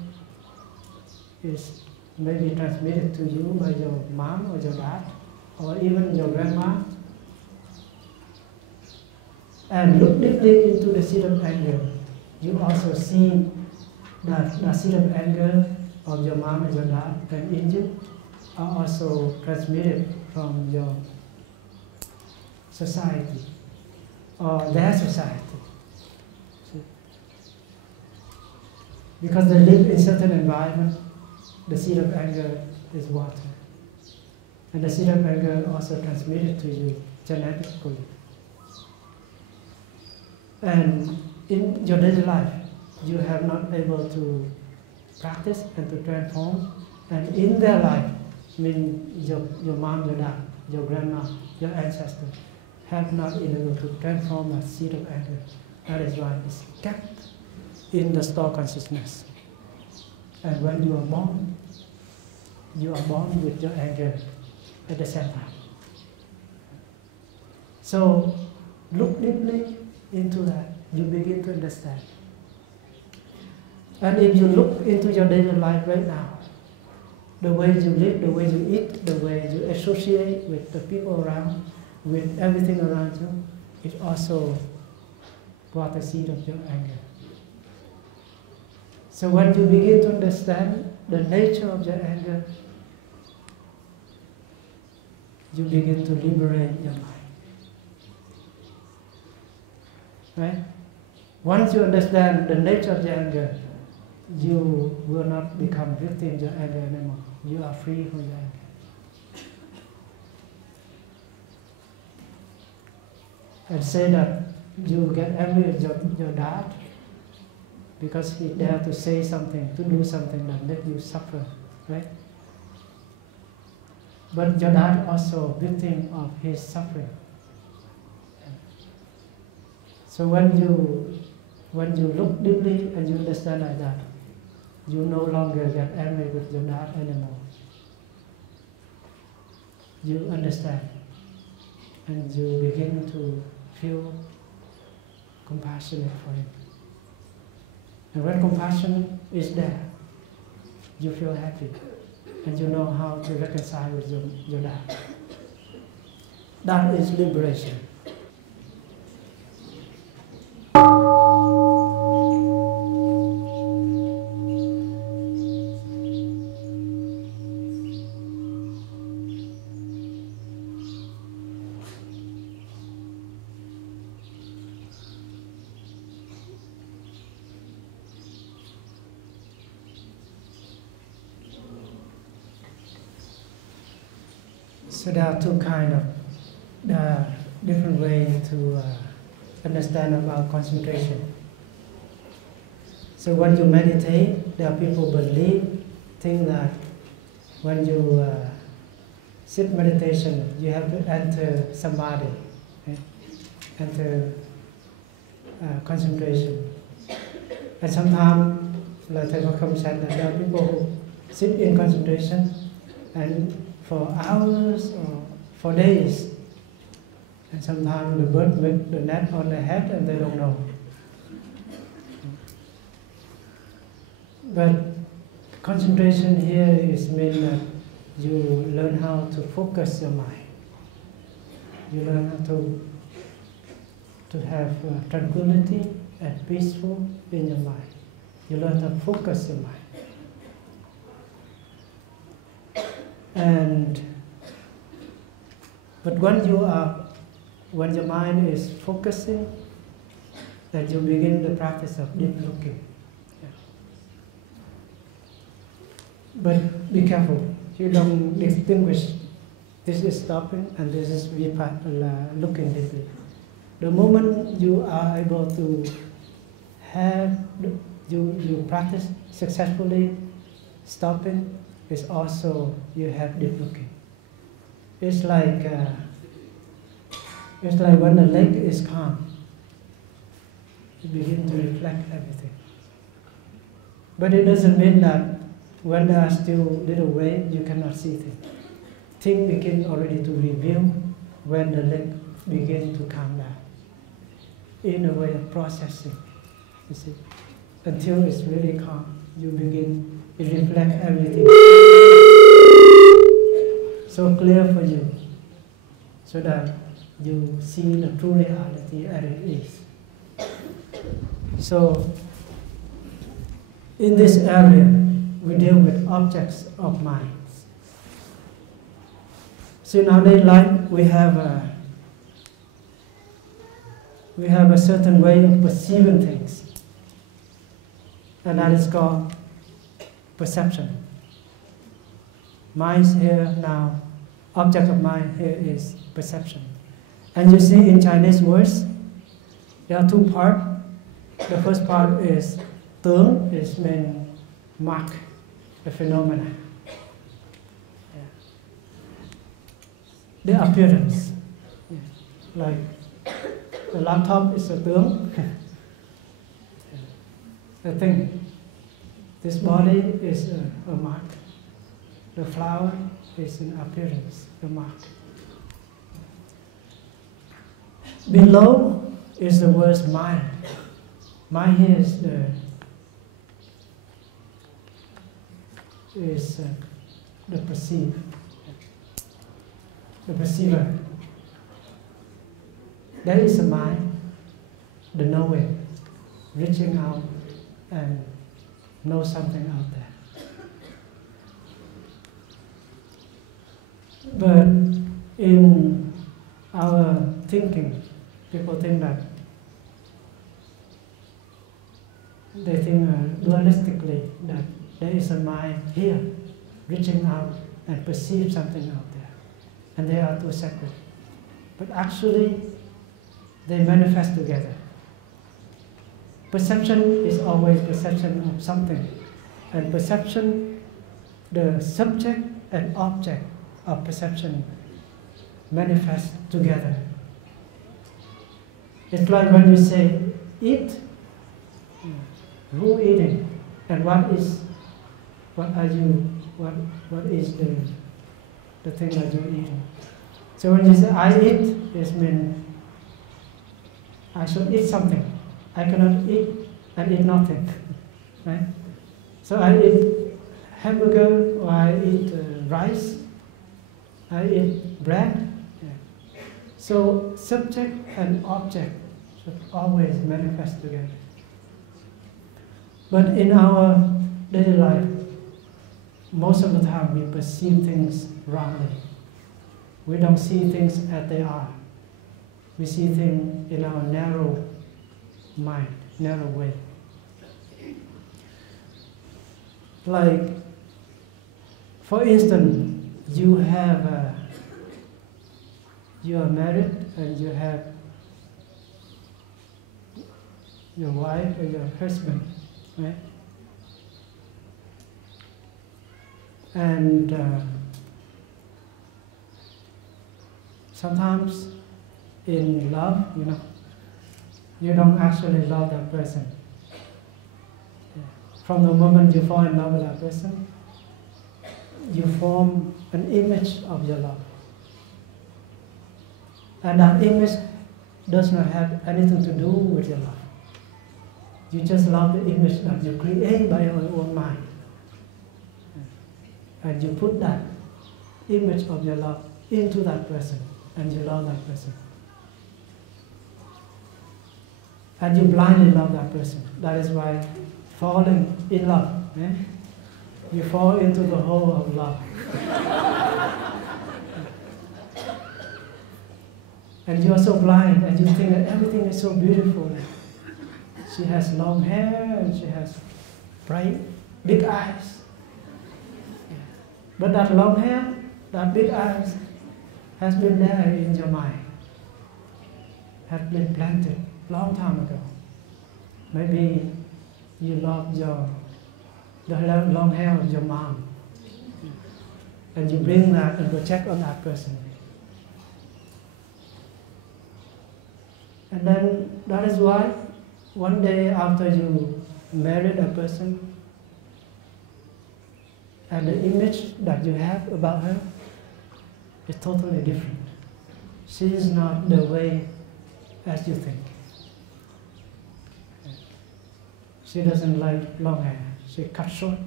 is maybe transmitted to you by your mom or your dad, or even your grandma. And look deeply into the seed of anger. You also see that the seed of anger of your mom and your dad and in you are also transmitted from your society or their society. See? Because they live in certain environment, the seed of anger is water. And the seed of anger also transmitted to you genetically. And in your daily life, you have not able to practice and to transform. And in their life, I mean your mom, your dad, your grandma, your ancestors, have not been able to transform a seed of anger. That is why it's kept in the store consciousness. And when you are born with your anger at the same time. So look deeply into that, you begin to understand. And if you look into your daily life right now, the way you live, the way you eat, the way you associate with the people around, with everything around you, it also brought the seed of your anger. So when you begin to understand the nature of your anger, you begin to liberate your mind. Right? Once you understand the nature of your anger, you will not become victim of your anger anymore. You are free from your anger. And say that you get angry at your dad because he dared to say something, to do something that makes you suffer, right? But your dad also victim of his suffering. So when you look deeply and you understand like that, you no longer get angry with your dad anymore. You understand, and you begin to feel compassionate for him. And when compassion is there, you feel happy, and you know how to reconcile with your dad. That is liberation. So there are two kind of different ways to understand about concentration. So when you meditate, there are people think that when you sit meditation, you have to enter samadhi, right? Enter concentration. And sometimes, like Thầy said, that there are people who sit in concentration and for hours or for days, and sometimes the bird make the net on their head and they don't know. But concentration here is mean that you learn how to focus your mind. You learn how to have tranquility and peaceful in your mind. You learn to focus your mind. But when your mind is focusing, then you begin the practice of deep looking. Yeah. But be careful, you don't distinguish this is stopping and this is looking deeply. The moment you are able to have, you practice successfully stopping, is also you have deep looking. It's like when the lake is calm, you begin to reflect everything. But it doesn't mean that when there are still little waves, you cannot see things. things begin already to reveal when the leg begin to calm down. In a way of processing, you see, until it's really calm, you begin, it reflects everything. So clear for you, so that you see the true reality as it is. So, in this area, we deal with objects of minds. So in our daily life, we have a certain way of perceiving things, and that is called perception. Mind here now, object of mind here is perception. And you see in Chinese words, there are two parts. The first part is tướng, is mean mark, the phenomena. The appearance. Like the laptop is a tướng. The thing. This body is a mark. The flower is an appearance, the mark. Below is the word mind. Mind here is the perceive, the perceiver. That is the mind, the knowing, reaching out and know something out there. But in our thinking, people think that they think dualistically that there is a mind here, reaching out and perceive something out there, and they are two separate. But actually, they manifest together. Perception is always perception of something, and perception, the subject and object of perception manifest together. It's like when you say eat, who eating, and what is the thing that you're eating. So when you say I eat, it means I should eat something. I cannot eat and eat nothing, right? So I eat hamburger, or I eat rice, I eat bread. Yeah. So subject and object should always manifest together. But in our daily life, most of the time we perceive things wrongly. We don't see things as they are. We see things in our narrow mind, narrow way. Like, for instance, you are married and you have your wife or your husband, right? And sometimes in love, you don't actually love that person. Yeah. From the moment you fall in love with that person, you form an image of your love. And that image does not have anything to do with your love. You just love the image that you create by your own mind. And you put that image of your love into that person, and you love that person. And you blindly love that person. That is why falling in love, you fall into the hole of love. And you are so blind, and you think that everything is so beautiful. She has long hair, and she has bright, big eyes. But that long hair, that big eyes, has been there in your mind, has been planted long time ago. Maybe you love the long hair of your mom, and you bring that and project on that person. And then that is why one day after you married a person, and the image that you have about her, is totally different. She is not the way as you think. She doesn't like long hair. She cut short.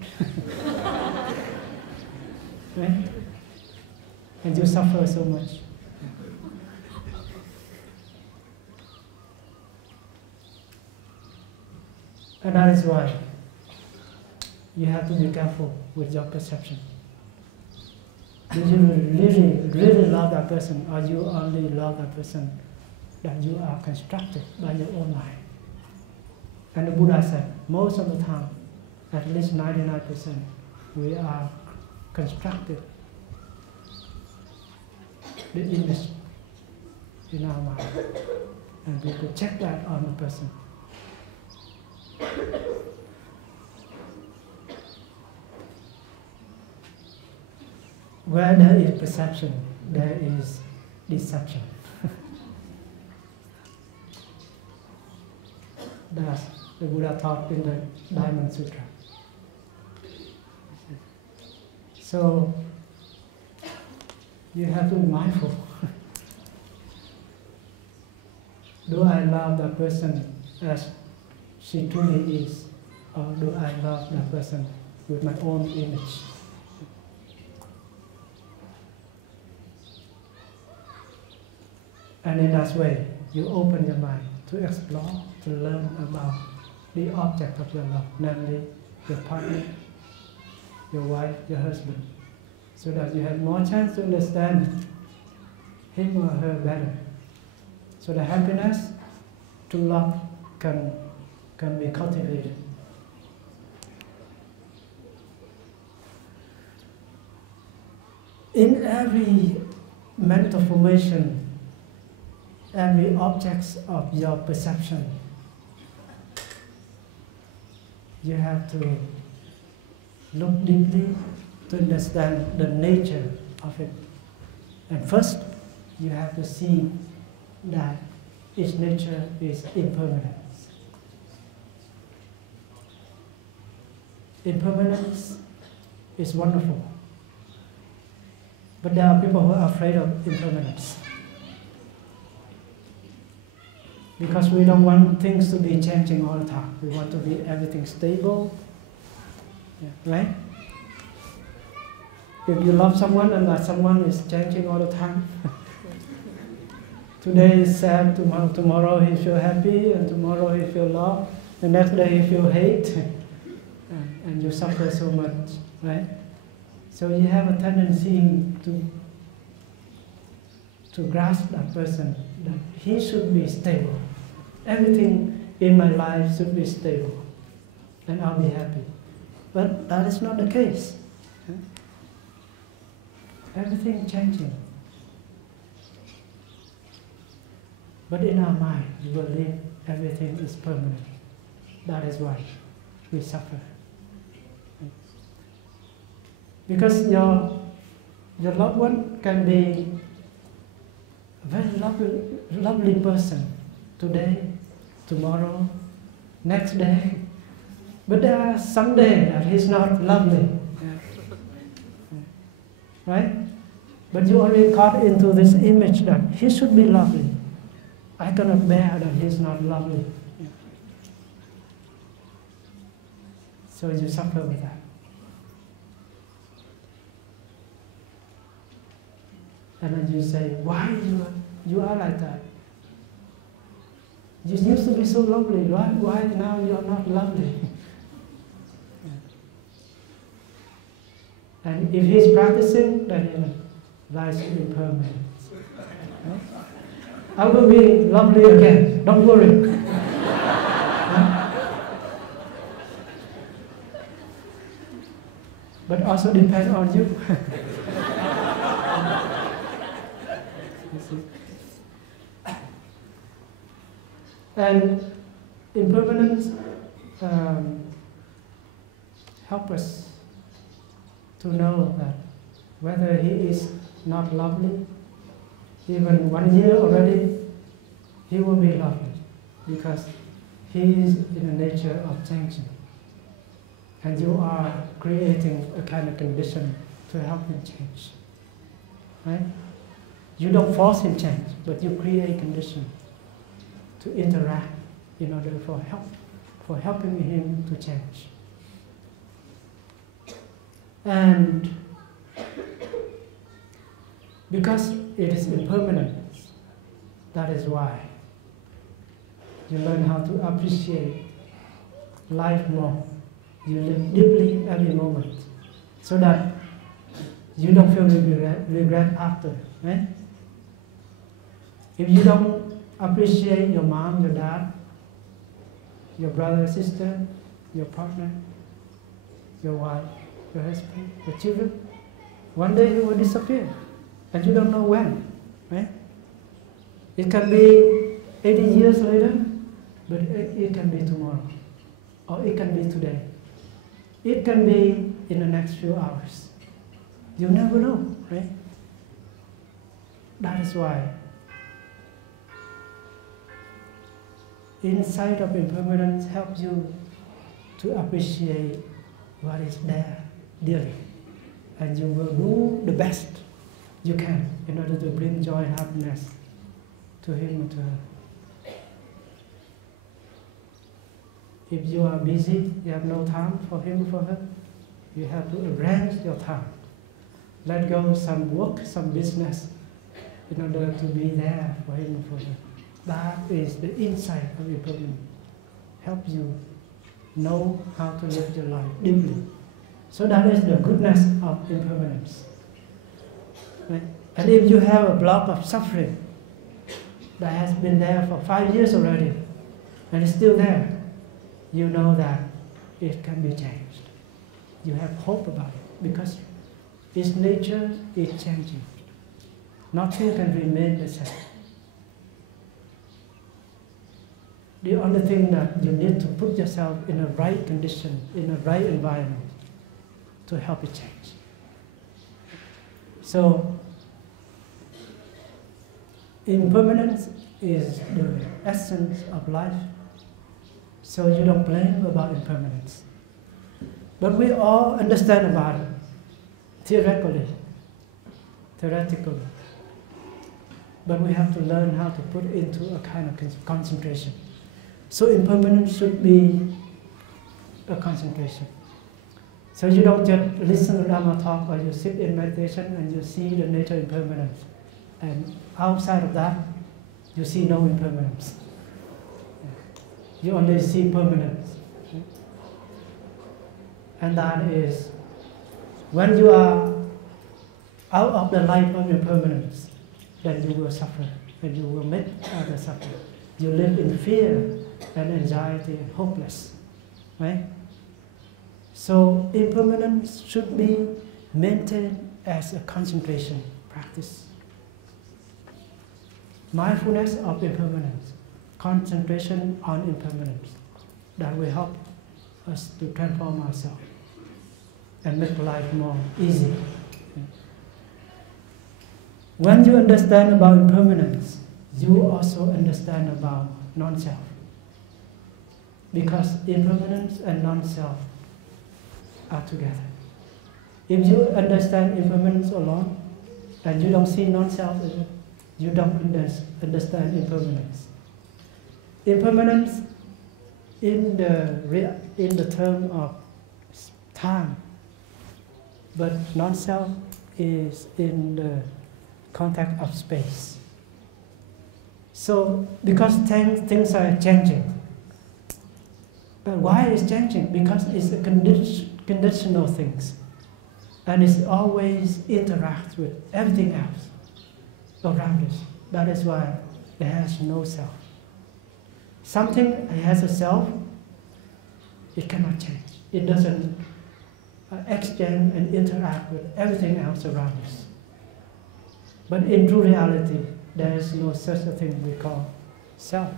Right? And you suffer so much. And that is why you have to be careful with your perception. Do you really love that person, or you only love that person that you are constructed by your own mind? And the Buddha said, most of the time, at least 99%, we are constructed the image in our mind. And we could check that on the person. Where there is perception, there is deception. That's the Buddha taught in the Diamond Sutra. So you have to be mindful. Do I love that person as she truly is, or do I love that person with my own image? And in that way, you open your mind to explore, to learn about the object of your love, namely your partner, your wife, your husband, so that you have more chance to understand him or her better. So the happiness to love can be cultivated. In every mental formation, every object of your perception, you have to look deeply to understand the nature of it. And first, you have to see that its nature is impermanence. Impermanence is wonderful. But there are people who are afraid of impermanence. Because we don't want things to be changing all the time. We want to be everything stable. Yeah, right? If you love someone and that someone is changing all the time, today is sad, tomorrow he feel happy, and tomorrow he feel love, the next day he feel hate, and you suffer so much, right? So you have a tendency to grasp that person, that he should be stable. Everything in my life should be stable, and I'll be happy. But that is not the case. Everything changing. But in our mind, we believe everything is permanent. That is why we suffer. Because your loved one can be a very lovely person today, tomorrow, next day. But there are some days that he's not lovely. Right? But you already caught into this image that he should be lovely. I cannot bear that he's not lovely. So you suffer with that. And then you say, why you are like that? You used to be so lovely. Why now you are not lovely? And if he's practicing, then he lies in impermanence. Right? I will be lovely again. Don't worry. But also depends on you. And impermanence help us to know that whether he is not lovely, even 1 year already, he will be lovely because he is in the nature of changing. And you are creating a kind of condition to help him change. Right? You don't force him change, but you create conditions to interact in order for helping him to change. And because it is impermanent, that is why you learn how to appreciate life more. You live deeply every moment, so that you don't feel regret after. Right? If you don't appreciate your mom, your dad, your brother, sister, your partner, your wife, your husband, your children, one day it will disappear, and you don't know when. Right? It can be 80 years later, but it can be tomorrow, or it can be today. It can be in the next few hours. You never know, right? That is why insight of impermanence helps you to appreciate what is there dearly, and you will do the best you can in order to bring joy and happiness to him or to her. If you are busy, you have no time for him or for her, you have to arrange your time. Let go some work, some business, in order to be there for him or for her. That is the insight of impermanence. Help you know how to live your life deeply. So that is the goodness of impermanence. Right? And if you have a block of suffering that has been there for 5 years already, and is still there, you know that it can be changed. You have hope about it, because its nature is changing. Nothing can remain the same. The only thing that you need to put yourself in a right condition, in a right environment, to help it change. So, impermanence is the essence of life. So you don't blame about impermanence. But we all understand about it, theoretically. But we have to learn how to put it into a kind of concentration. So impermanence should be a concentration. So you don't just listen to Dharma talk, or you sit in meditation and you see the nature of impermanence. And outside of that, you see no impermanence. You only see permanence. And that is, when you are out of the life of impermanence, then you will suffer, and you will make others suffer. You live in fear and anxiety and hopeless. Right? So impermanence should be maintained as a concentration practice. Mindfulness of impermanence, concentration on impermanence, that will help us to transform ourselves and make life more easy. When you understand about impermanence, you also understand about non-self. Because impermanence and non-self are together. If you understand impermanence alone, and you don't see non-self, you don't understand impermanence. Impermanence in the term of time, but non-self is in the context of space. So, because things are changing. But why is changing? Because it's a conditional things. And it always interacts with everything else around us. That is why it has no self. Something has a self, it cannot change. It doesn't exchange and interact with everything else around us. But in true reality, there is no such a thing we call self.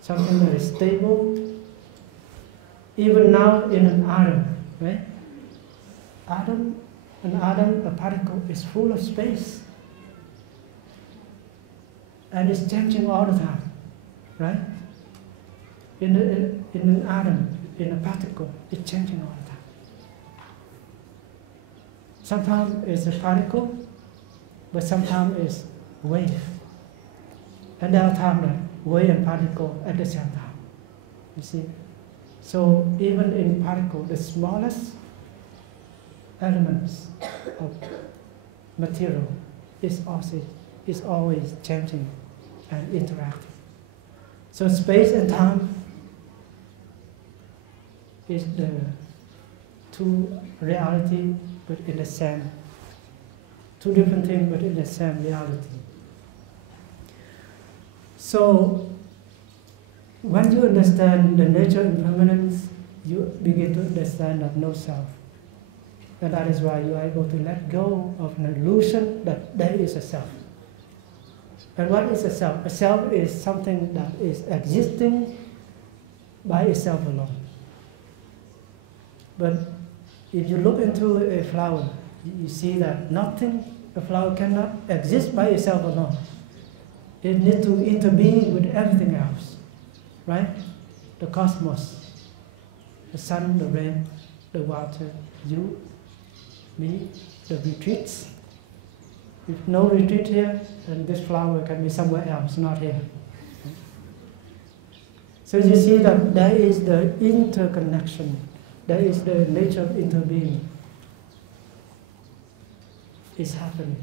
Something that is stable, even now in an atom, right? An atom, a particle, is full of space. And it's changing all the time, right? In an atom, in a particle, it's changing all the time. Sometimes it's a particle, but sometimes it's wave. And there are times that wave and particle at the same time. You see? So even in particle, the smallest elements of material is always changing and interacting. So space and time is the two reality, but in the same. Two different things, but in the same reality. So when you understand the nature of impermanence, you begin to understand that no self. And that is why you are able to let go of an illusion that there is a self. And what is a self? A self is something that is existing by itself alone. But if you look into a flower, you see that a flower cannot exist by itself alone. It needs to intervene with everything else, right? The cosmos, the sun, the rain, the water, you, me, the retreats. If no retreat here, then this flower can be somewhere else, not here. So you see that there is the interconnection, there is the nature of interbeing. Is happening.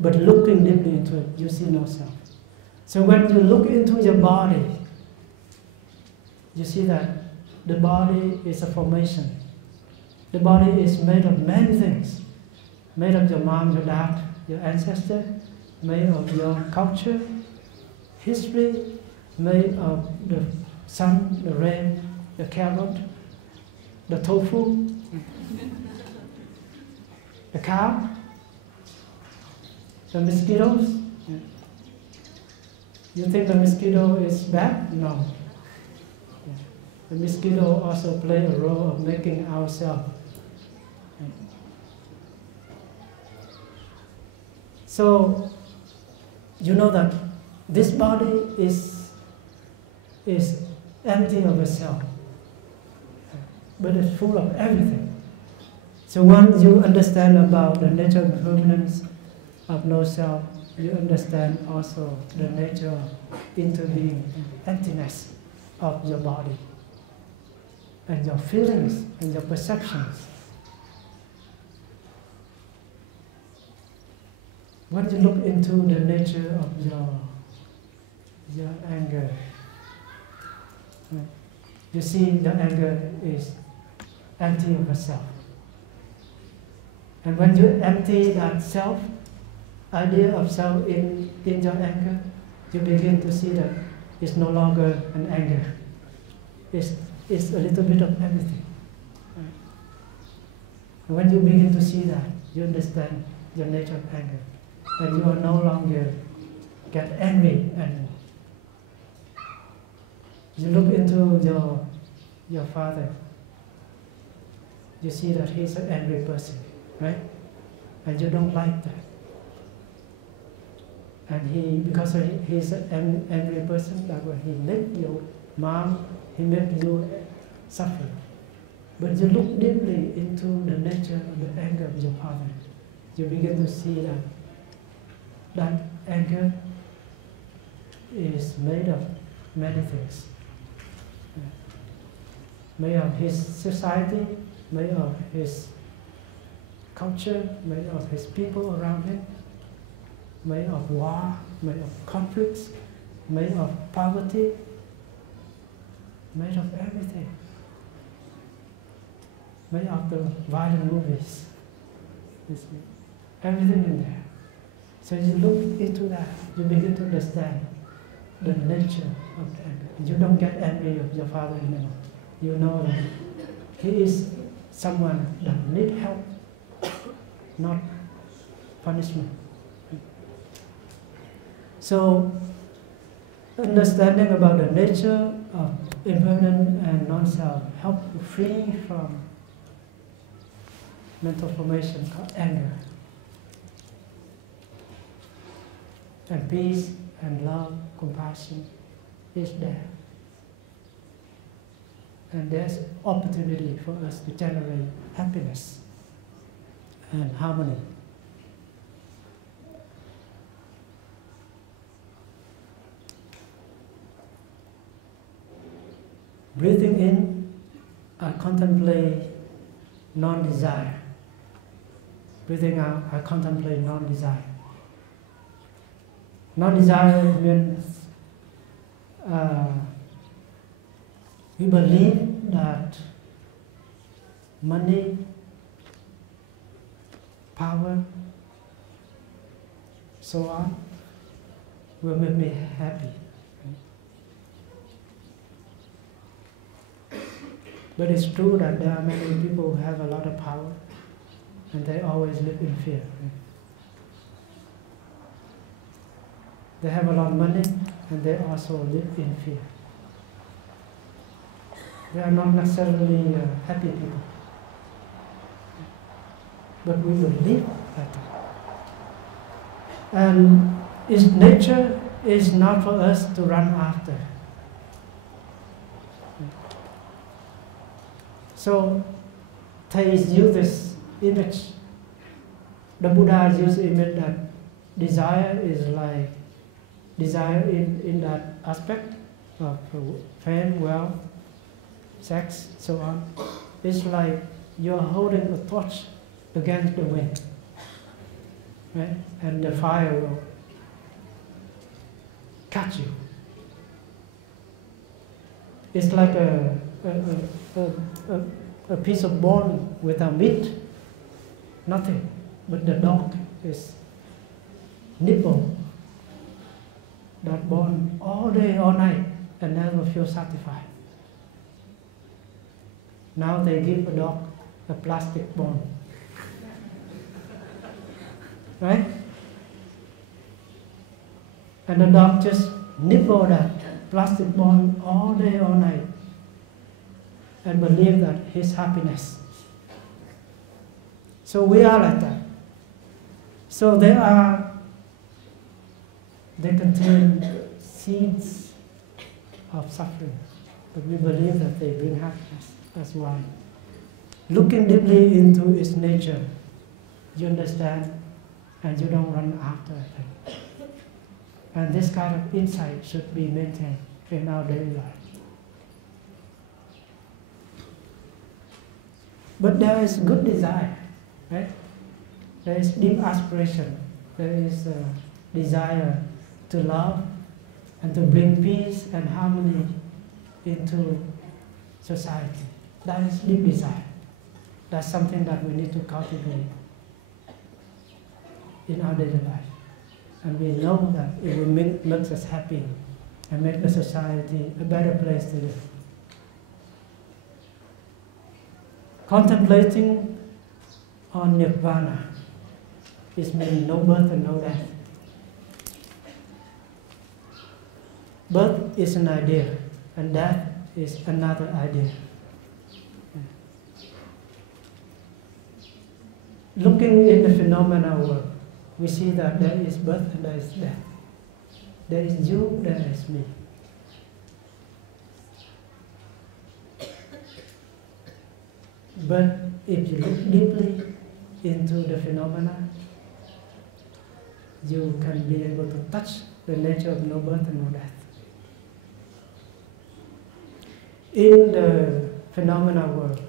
But looking deeply into it, you see no self. So when you look into your body, you see that the body is a formation. The body is made of many things. Made of your mom, your dad, your ancestor, made of your culture, history, made of the sun, the rain, the carrot, the tofu, the cow, the mosquitoes. You think the mosquito is bad? No. The mosquito also play a role of making ourselves. So you know that this body is empty of itself, but it's full of everything. So once you understand about the nature of impermanence of no self, you understand also the nature of interbeing, emptiness of your body, and your feelings and your perceptions. When you look into the nature of your anger, you see the anger is empty of itself. And when you empty that self, idea of self in your anger, you begin to see that it's no longer an anger. It's a little bit of everything. And when you begin to see that, you understand the nature of anger. And you are no longer get angry anymore. You look into your father, you see that he's an angry person, right? And you don't like that. And because he's an angry person, that way he made your mom, he made you suffer. But you look deeply into the nature of the anger of your father. You begin to see that anger is made of many things. Made of his society, made of his culture, made of his people around him, made of war, made of conflicts, made of poverty, made of everything. Made of the violent movies. You see, everything in there. So you look into that, you begin to understand the nature of the anger. You don't get angry of your father anymore. You know that he is someone that needs help, not punishment. So, understanding about the nature of impermanent and non-self helps you free from mental formation called anger. And peace and love, compassion is there. And there's opportunity for us to generate happiness and harmony. Breathing in, I contemplate non-desire. Breathing out, I contemplate non-desire. Non-desire means we believe that money, power, so on, will make me happy. But it's true that there are many people who have a lot of power and they always live in fear. They have a lot of money and they also live in fear. They are not necessarily happy people. But we will live like that. And its nature is not for us to run after. So, Thais use this image. The Buddha used the image that desire is like desire in that aspect of fame, wealth, sex, so on. It's like you're holding a torch against the wind, right? And the fire will catch you. It's like a piece of bone without meat, nothing. But the dog is nibble that bone all day, all night, and never feel satisfied. Now they give a dog a plastic bone, right? And the dog just nibble that plastic bone all day, all night, and believe that his happiness. So we are like that. So they contain seeds of suffering, but we believe that they bring happiness. That's why. Looking deeply into its nature, you understand, and you don't run after it. And this kind of insight should be maintained in our daily life. But there is good desire, right? There is deep aspiration. There is a desire to love and to bring peace and harmony into society. That is deep desire. That's something that we need to cultivate in our daily life. And we know that it will make us happy and make the society a better place to live. Contemplating on Nirvana is meaning no birth and no death. Birth is an idea, and death is another idea. Looking in the phenomena world, we see that there is birth and there is death. There is you, there is me. But if you look deeply into the phenomena, you can be able to touch the nature of no birth and no death. In the phenomena world,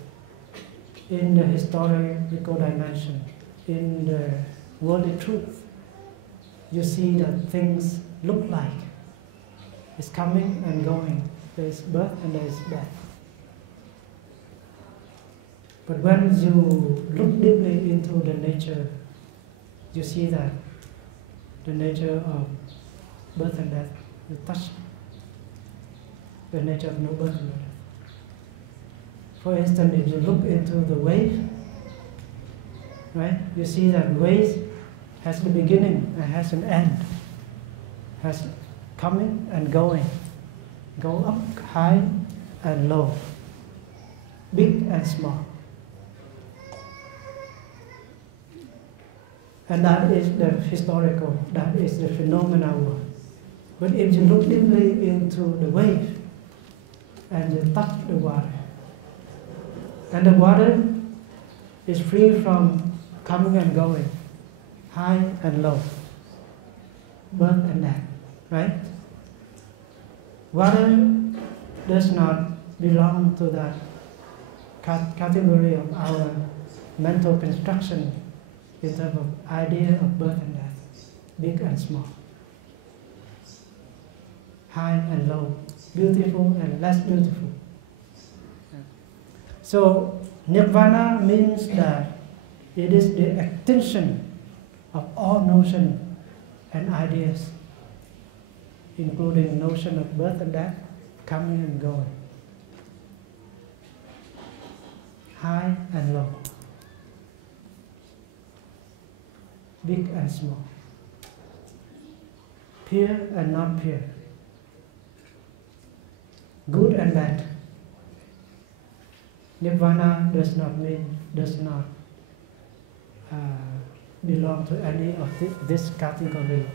in the historical dimension, in the worldly truth, you see that things look like it's coming and going. There is birth and there is death. But when you look deeply into the nature, you see that the nature of birth and death, you touch the nature of no birth and no death. For instance, if you look into the wave, right, you see that wave has a beginning and has an end, has coming and going, go up, high and low, big and small. And that is the historical, that is the phenomenal world. But if you look deeply into the wave and you touch the water, and the water is free from coming and going, high and low, birth and death, right? Water does not belong to that category of our mental construction in terms of idea of birth and death, big and small, high and low, beautiful and less beautiful. So Nirvana means that it is the extinction of all notions and ideas, including notion of birth and death, coming and going, high and low, big and small, pure and not pure, good and bad. Nirvana does not belong to any of this category.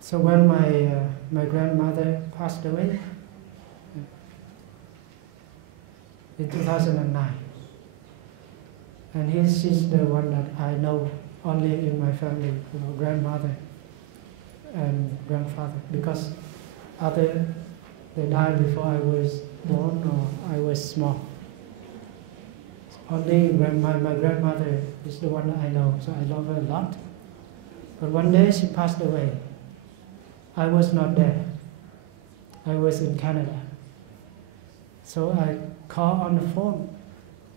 So when my grandmother passed away in 2009, and she's the one that I know only in my family, grandmother and grandfather, because they died before I was born or I was small. Only my grandmother is the one that I know, so I love her a lot. But one day she passed away. I was not there. I was in Canada. So I called on the phone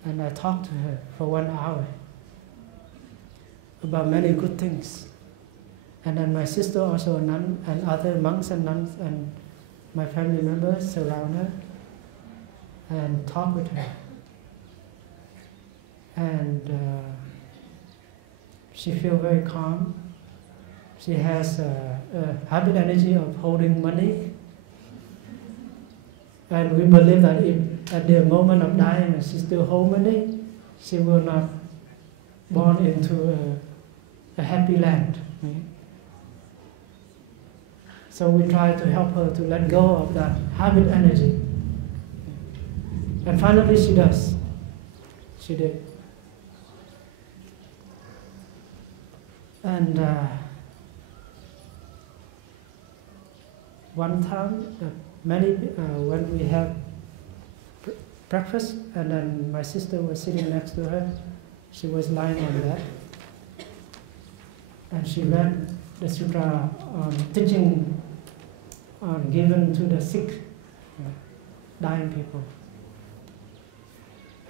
and I talked to her for 1 hour about many good things. And then my sister, also a nun, and other monks and nuns and my family members surround her and talk with her. And she feels very calm. She has a habit energy of holding money. And we believe that if at the moment of dying and she still holds money, she will not born into a happy land. Right? So we try to help her to let go of that habit energy. And finally she does. She did. And one time, when we have breakfast, and then my sister was sitting next to her, she was lying on that, and she read the sutra on teaching given to the sick, dying people.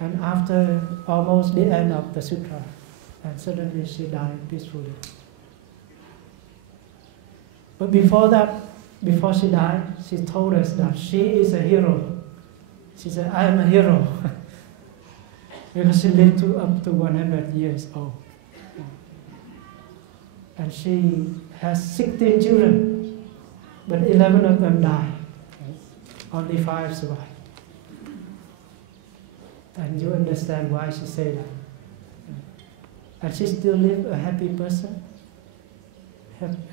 And after almost the end of the sutra, and suddenly she died peacefully. But before that, before she died, she told us that she is a hero. She said, I am a hero. Because she lived up to 100 years old. And she has 16 children, but 11 of them died. Only 5 survived. And you understand why she said that. And she still lives a happy person,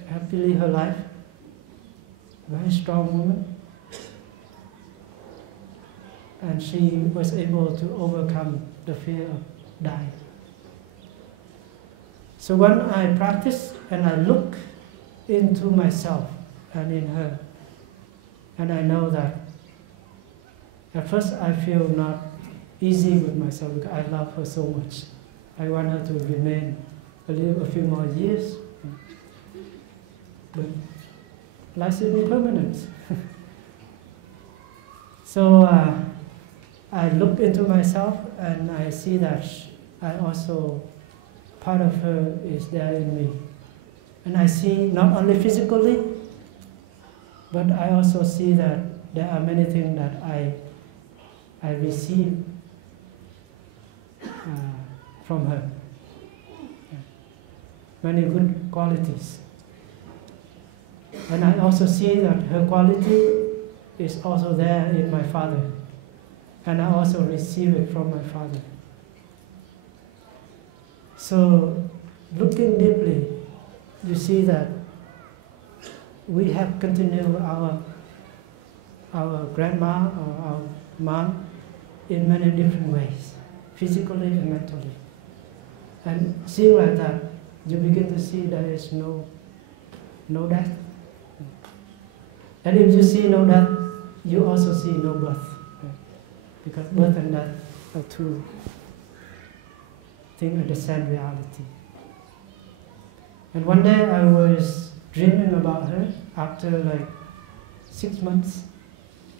happily her life. Very strong woman, and she was able to overcome the fear of dying. So when I practice and I look into myself and in her, and I know that at first I feel not easy with myself because I love her so much. I want her to remain a few more years, but life is impermanent. So I look into myself and I see that I also, part of her is there in me. And I see not only physically, but I also see that there are many things that I receive from her. Many good qualities. And I also see that her quality is also there in my father. And I also receive it from my father. So, looking deeply, you see that we have continued our grandma or our mom in many different ways. physically and mentally. And seeing like that, you begin to see there is no death. And if you see no death, you also see no birth. Because birth and death are two things in the same reality. And one day I was dreaming about her after like 6 months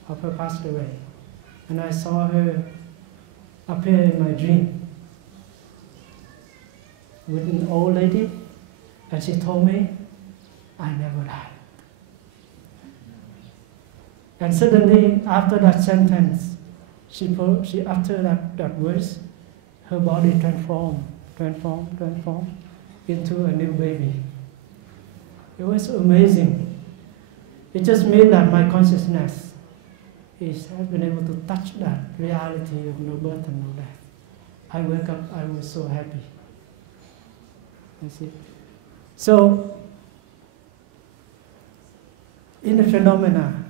of her passed away. And I saw her appear in my dream with an old lady, and she told me, I never die. And suddenly, after that sentence, she uttered that words, her body transformed into a new baby. It was amazing. It just meant that my consciousness has been able to touch that reality of no birth and no death. I wake up, I was so happy. You see? So, in the phenomena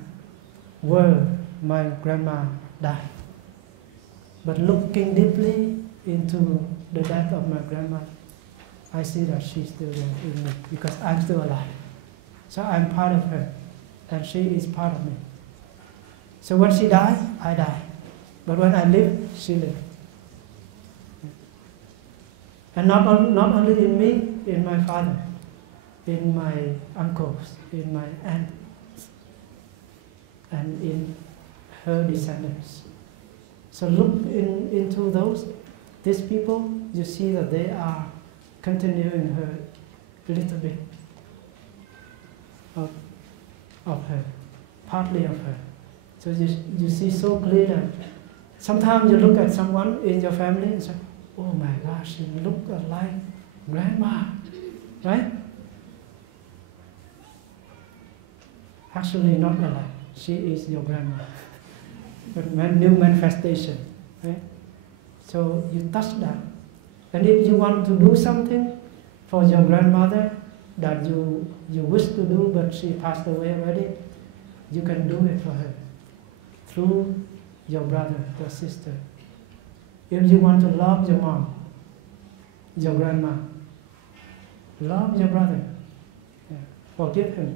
where my grandma died, but looking deeply into the death of my grandma, I see that she's still there in me because I'm still alive. So I'm part of her, and she is part of me. So when she died, I die. But when I live, she lives. And not only in me, in my father, in my uncles, in my aunts, and in her descendants. So look into these people, you see that they are continuing her little bit of her, partly of her. So you see so clear that sometimes you look at someone in your family and say, oh my gosh, she looks like grandma, right? Actually not alike. She is your grandma. But new manifestation, right? So you touch that. And if you want to do something for your grandmother that you wish to do but she passed away already, you can do it for her through your brother, your sister. If you want to love your mom, your grandma, love your brother, forgive him,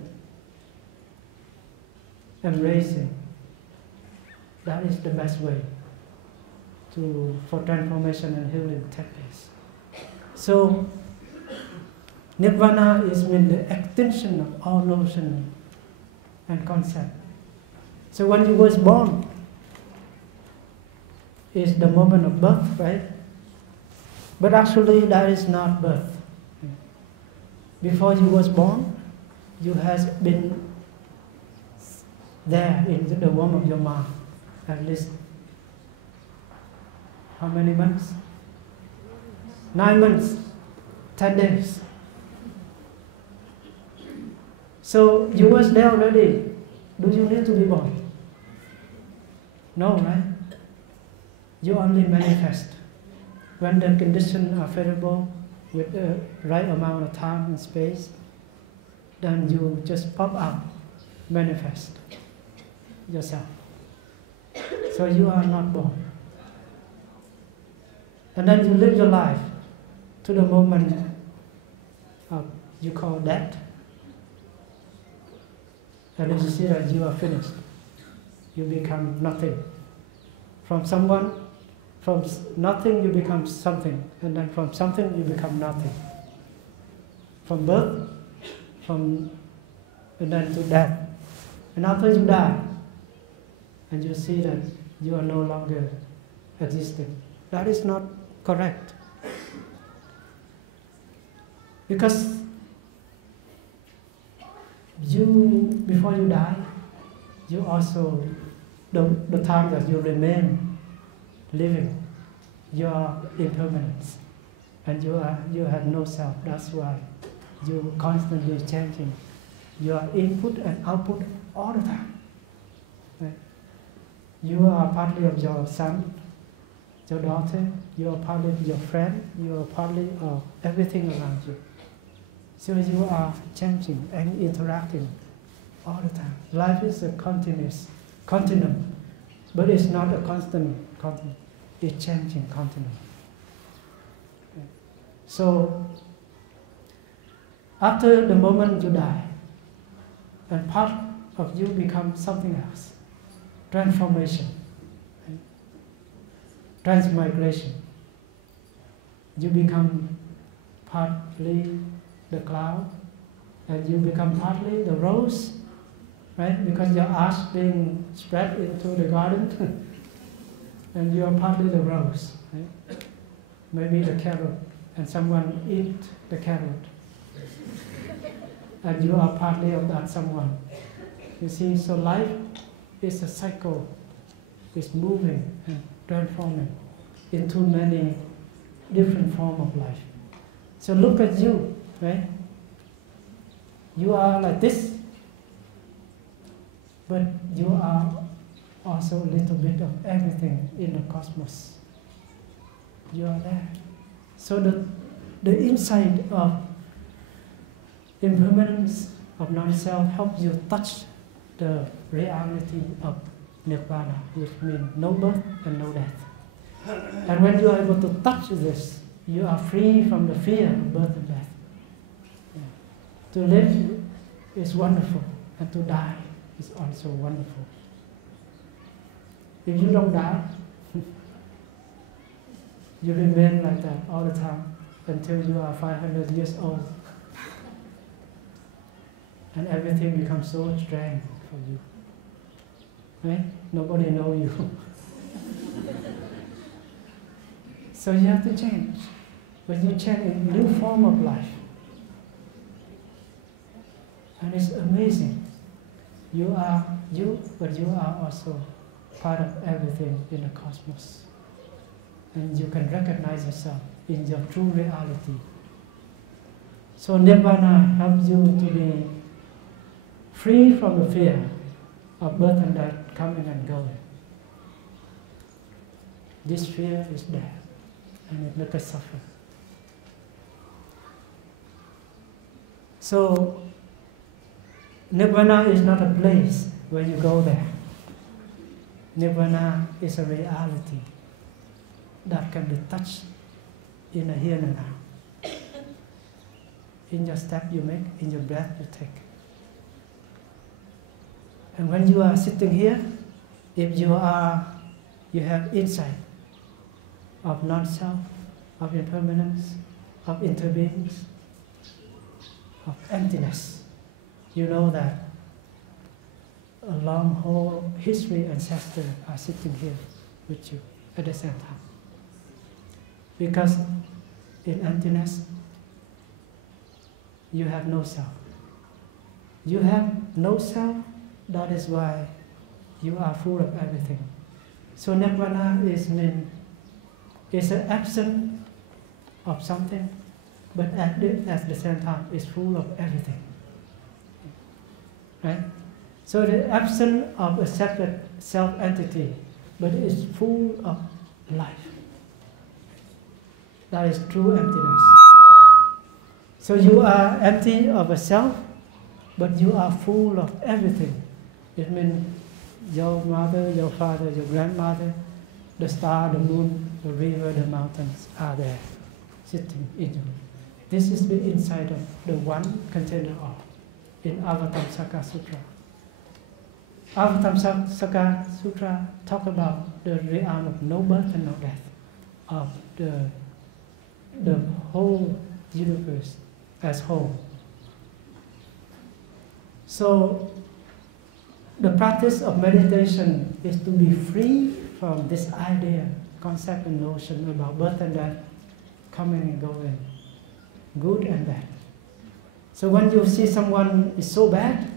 embrace him. That is the best way for transformation and healing to take place. So, Nirvana is mean the extinction of all notion and concept. So when you was born, is the moment of birth, right? But actually that is not birth. Before you was born, you has been there in the womb of your mom, at least how many months? 9 months, 10 days. So you was there already. Do you need to be born? No, right? You only manifest when the conditions are favorable with the right amount of time and space. Then you just pop up, manifest yourself. So you are not born. And then you live your life to the moment of you call death. And then you see that you are finished. You become nothing. From nothing you become something, and then from something you become nothing. From birth, and then to death. And after you die, and you see that you are no longer existing. That is not correct. Because before you die, you also, the time that you remain living, you are impermanence, and you have no self. That's why you are constantly changing. You are input and output all the time. Right? You are partly of your son, your daughter. You are partly of your friend. You are partly of everything around you. So you are changing and interacting all the time. Life is a continuum, but it's not a constant continuum. is changing continually. So, after the moment you die, and part of you becomes something else, transformation, transmigration. You become partly the cloud, and you become partly the rose, right? Because your ash being spread into the garden, and you are partly the rose, right? Maybe the carrot, and someone eat the carrot, and you are partly of that someone. You see, so life is a cycle. It's moving and transforming into many different forms of life. So look at you, right? You are like this, but you are also a little bit of everything in the cosmos. You are there. So the insight of impermanence of non-self helps you touch the reality of Nirvana, which means no birth and no death. And when you are able to touch this, you are free from the fear of birth and death. To live is wonderful, and to die is also wonderful. If you don't die, you remain like that all the time until you are 500 years old. And everything becomes so strange for you. Right? Nobody knows you. So you have to change. But you change a new form of life. And it's amazing. You are you, but you are also part of everything in the cosmos. And you can recognize yourself in your true reality. So Nirvana helps you to be free from the fear of birth and death coming and going. This fear is there, and it makes us suffer. So, Nirvana is not a place where you go there. Nirvana is a reality that can be touched in the here and now. In your step you make, in your breath you take. And when you are sitting here, if you have insight of non-self, of impermanence, of interbeings, of emptiness, you know that a long whole history ancestors are sitting here with you at the same time. Because in emptiness, you have no self. You have no self, that is why you are full of everything. So Nirvana is an absence of something, but at the same time is full of everything. Right? So the absence of a separate self-entity, but it is full of life. That is true emptiness. So you are empty of a self, but you are full of everything. It means your mother, your father, your grandmother, the star, the moon, the river, the mountains are there, sitting in you. This is the insight of the one container all in Avatamsaka Sutra. Avatamsaka Sutra talk about the realm of no birth and no death, of the whole universe as whole. So the practice of meditation is to be free from this idea, concept and notion about birth and death, coming and going, good and bad. So when you see someone is so bad,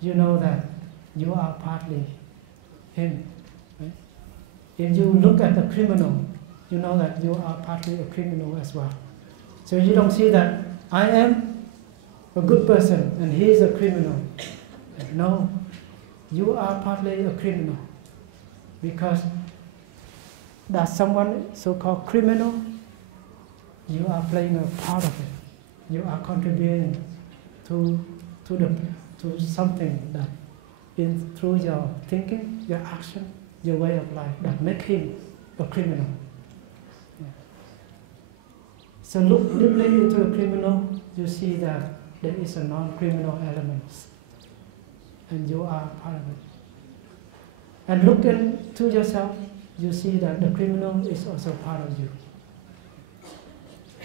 you know that you are partly him. Right? If you look at a criminal, you know that you are partly a criminal as well. So you don't see that I am a good person and he is a criminal. No, you are partly a criminal, because that someone so-called criminal, you are playing a part of it. You are contributing to something that through your thinking, your action, your way of life that make him a criminal. Yeah. So look deeply into a criminal, you see that there is a non-criminal element, and you are part of it. And look into yourself, you see that the criminal is also part of you.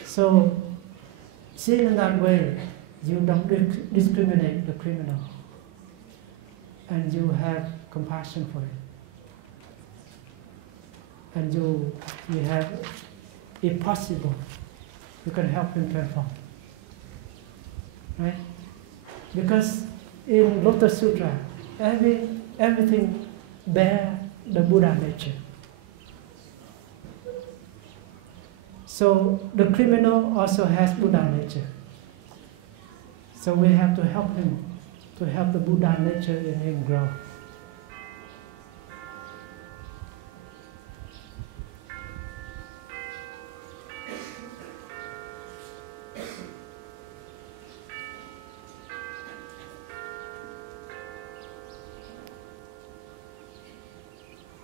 So, see in that way, you don't discriminate the criminal, and you have compassion for it. And you have, if possible, you can help him transform. Right? Because in Lotus Sutra, everything bear the Buddha nature. So the criminal also has Buddha nature. So we have to help him, to help the Buddha nature in him grow.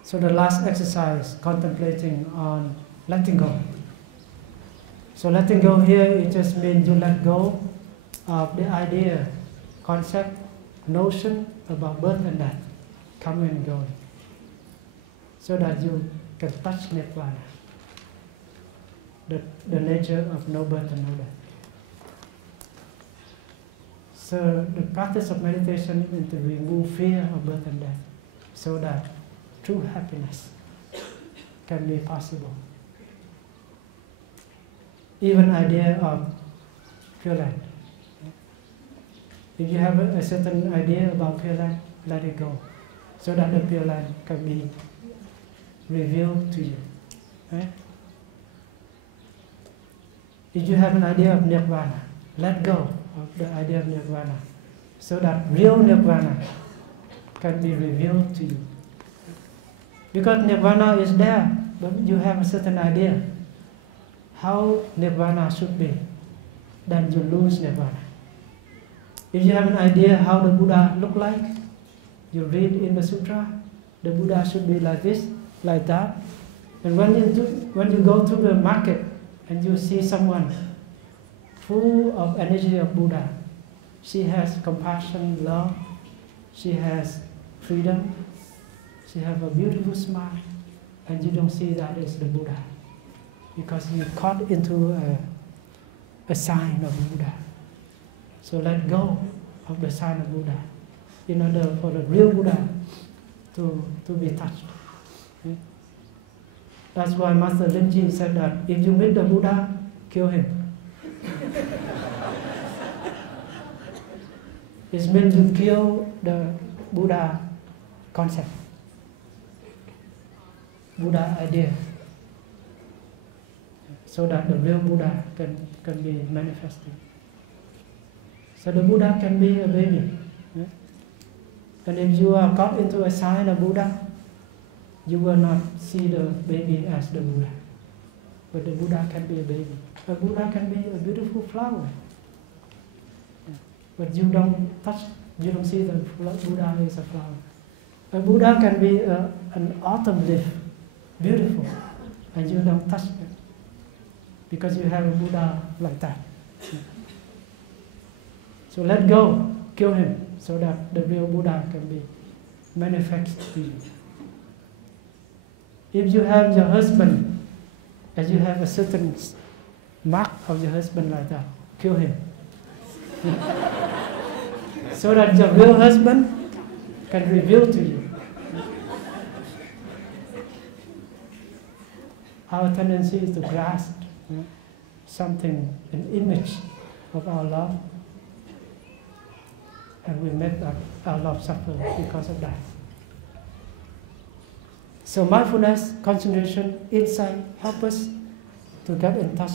So the last exercise, contemplating on letting go. So letting go here, it just means you let go of the idea, concept, notion about birth and death, coming and going, so that you can touch Nirvana, the nature of no birth and no death. So the practice of meditation is to remove fear of birth and death, so that true happiness can be possible. Even idea of Pure Land. If you have a certain idea about Pure Land, let it go, so that the Pure Land can be revealed to you. Right? If you have an idea of Nirvana, let go of the idea of Nirvana, so that real Nirvana can be revealed to you. Because Nirvana is there, but you have a certain idea how Nirvana should be, then you lose Nirvana. If you have an idea how the Buddha look like, you read in the sutra, the Buddha should be like this, like that. And when you go to the market and you see someone full of energy of Buddha, she has compassion, love, she has freedom, she has a beautiful smile, and you don't see that is the Buddha, because you caught into a sign of Buddha. So let go of the sign of Buddha in order for the real Buddha to be touched. Okay? That's why Master Rinpoche said that if you meet the Buddha, kill him. It means to kill the Buddha concept, Buddha idea, so that the real Buddha can be manifested. So the Buddha can be a baby. Yeah? And if you are caught into a sign of Buddha, you will not see the baby as the Buddha. But the Buddha can be a baby. A Buddha can be a beautiful flower. Yeah. But you don't touch, you don't see the Buddha is a flower. A Buddha can be an autumn leaf, beautiful, and you don't touch it, because you have a Buddha like that. Yeah. So let go, kill him, so that the real Buddha can be manifested to you. If you have your husband, and you have a certain mark of your husband like that, kill him. So that your real husband can reveal to you. Our tendency is to grasp something, an image of our love, and we make our love suffer because of that. So mindfulness, concentration, insight help us to get in touch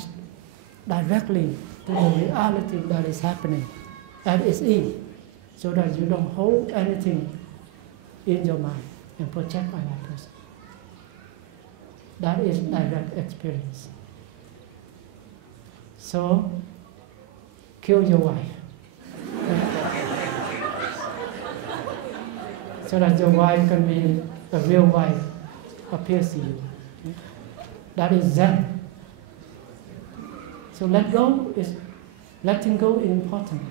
directly to the reality that is happening at its ease, so that you don't hold anything in your mind and project by that person. That is direct experience. So, kill your wife. So that your wife can be a real wife, appears to you. That is Zen. So letting go is important.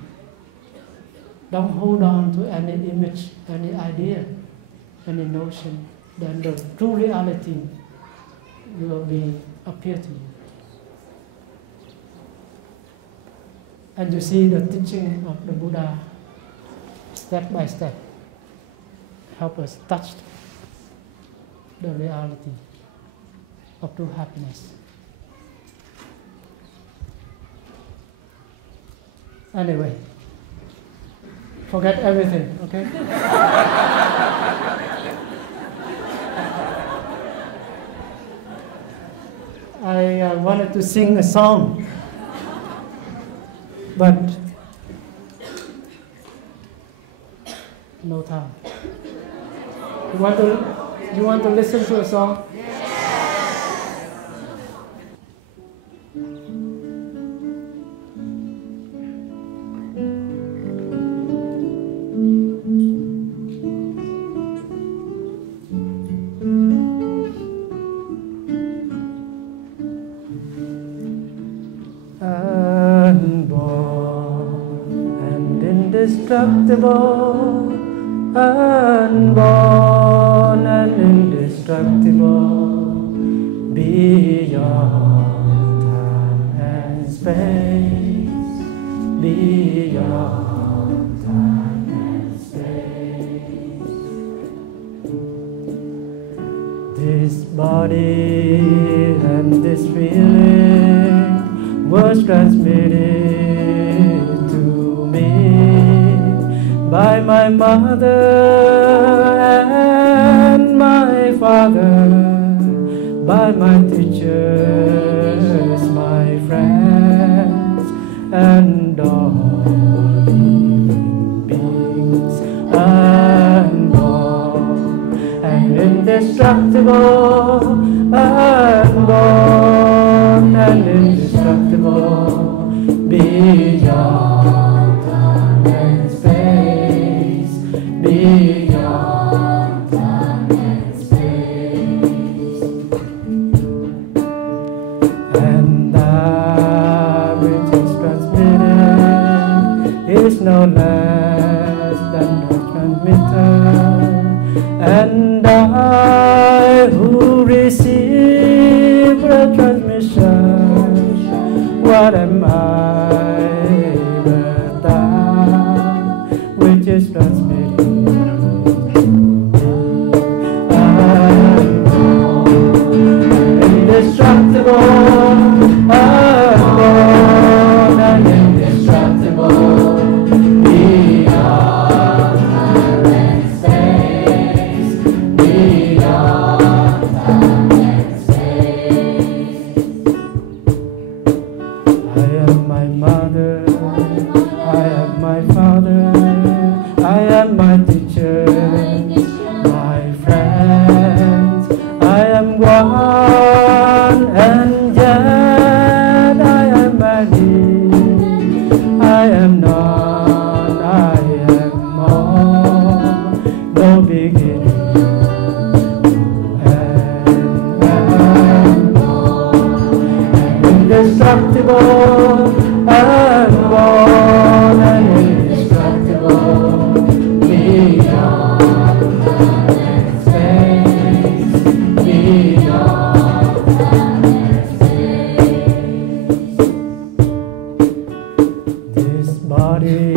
Don't hold on to any image, any idea, any notion. Then the true reality will appear to you. And you see the teaching of the Buddha, step by step, help us touch the reality of true happiness. Anyway, forget everything, okay? I wanted to sing a song, but no time. You want to listen to a song? Indestructible, unborn and indestructible, beyond time and space, beyond time and space. This body and this feeling was transmitted to me by my mother and my father, by my teachers, my friends, and all living beings, unborn and indestructible, unborn and indestructible, beyond time and space, beyond time and space. And that which is transmitted is no less than the transmitter. And I who receive the transmission, what am I but that which is transmitted to me? Indestructible, unborn and indestructible, beyond time and space, beyond time and space. I am my mother, I am my father, I am my teacher, my friends, I am one, and yet I am many, I am none, I am all, no beginning and all, indestructible, unborn and indestructible, beyond time and space, beyond time and space. This body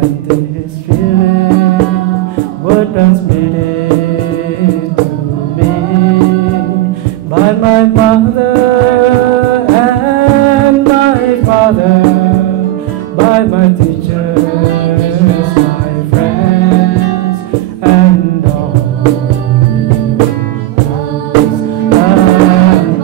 and this feeling were transmitted to me by my mother and my father, by my teachers, my friends, and all living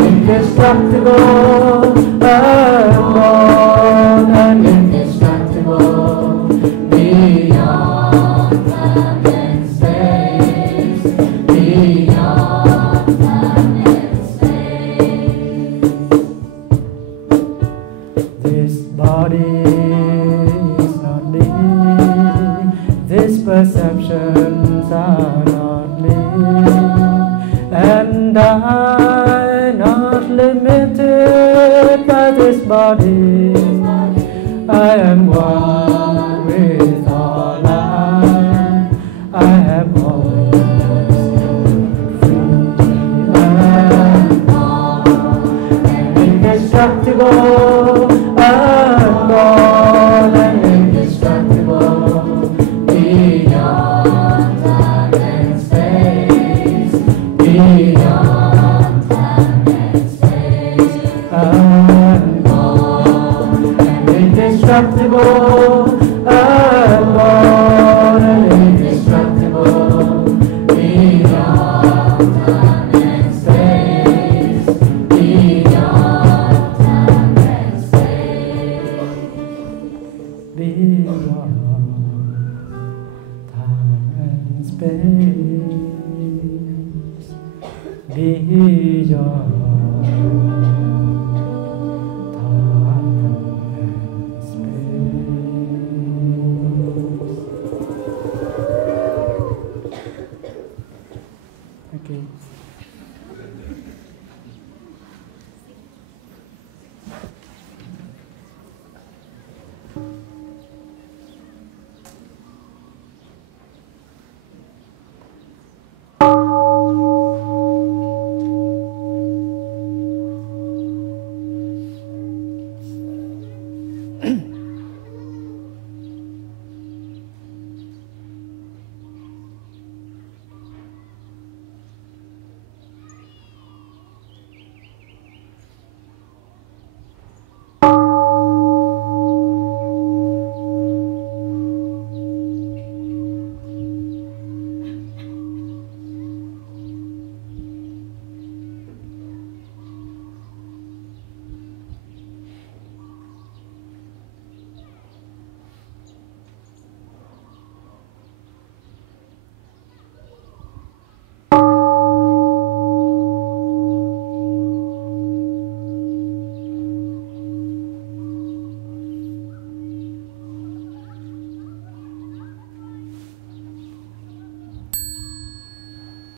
indestructible, unborn and indestructible, beyond time and space, beyond time and I, not limited by this body. I am one with all life. I am always free. I am born and indestructible. I am born and indestructible. Beyond time and space. Beyond time and space. I am born and indestructible. I am born and indestructible. Beyond time and space. Beyond time and space. Beyond time and space. Beyond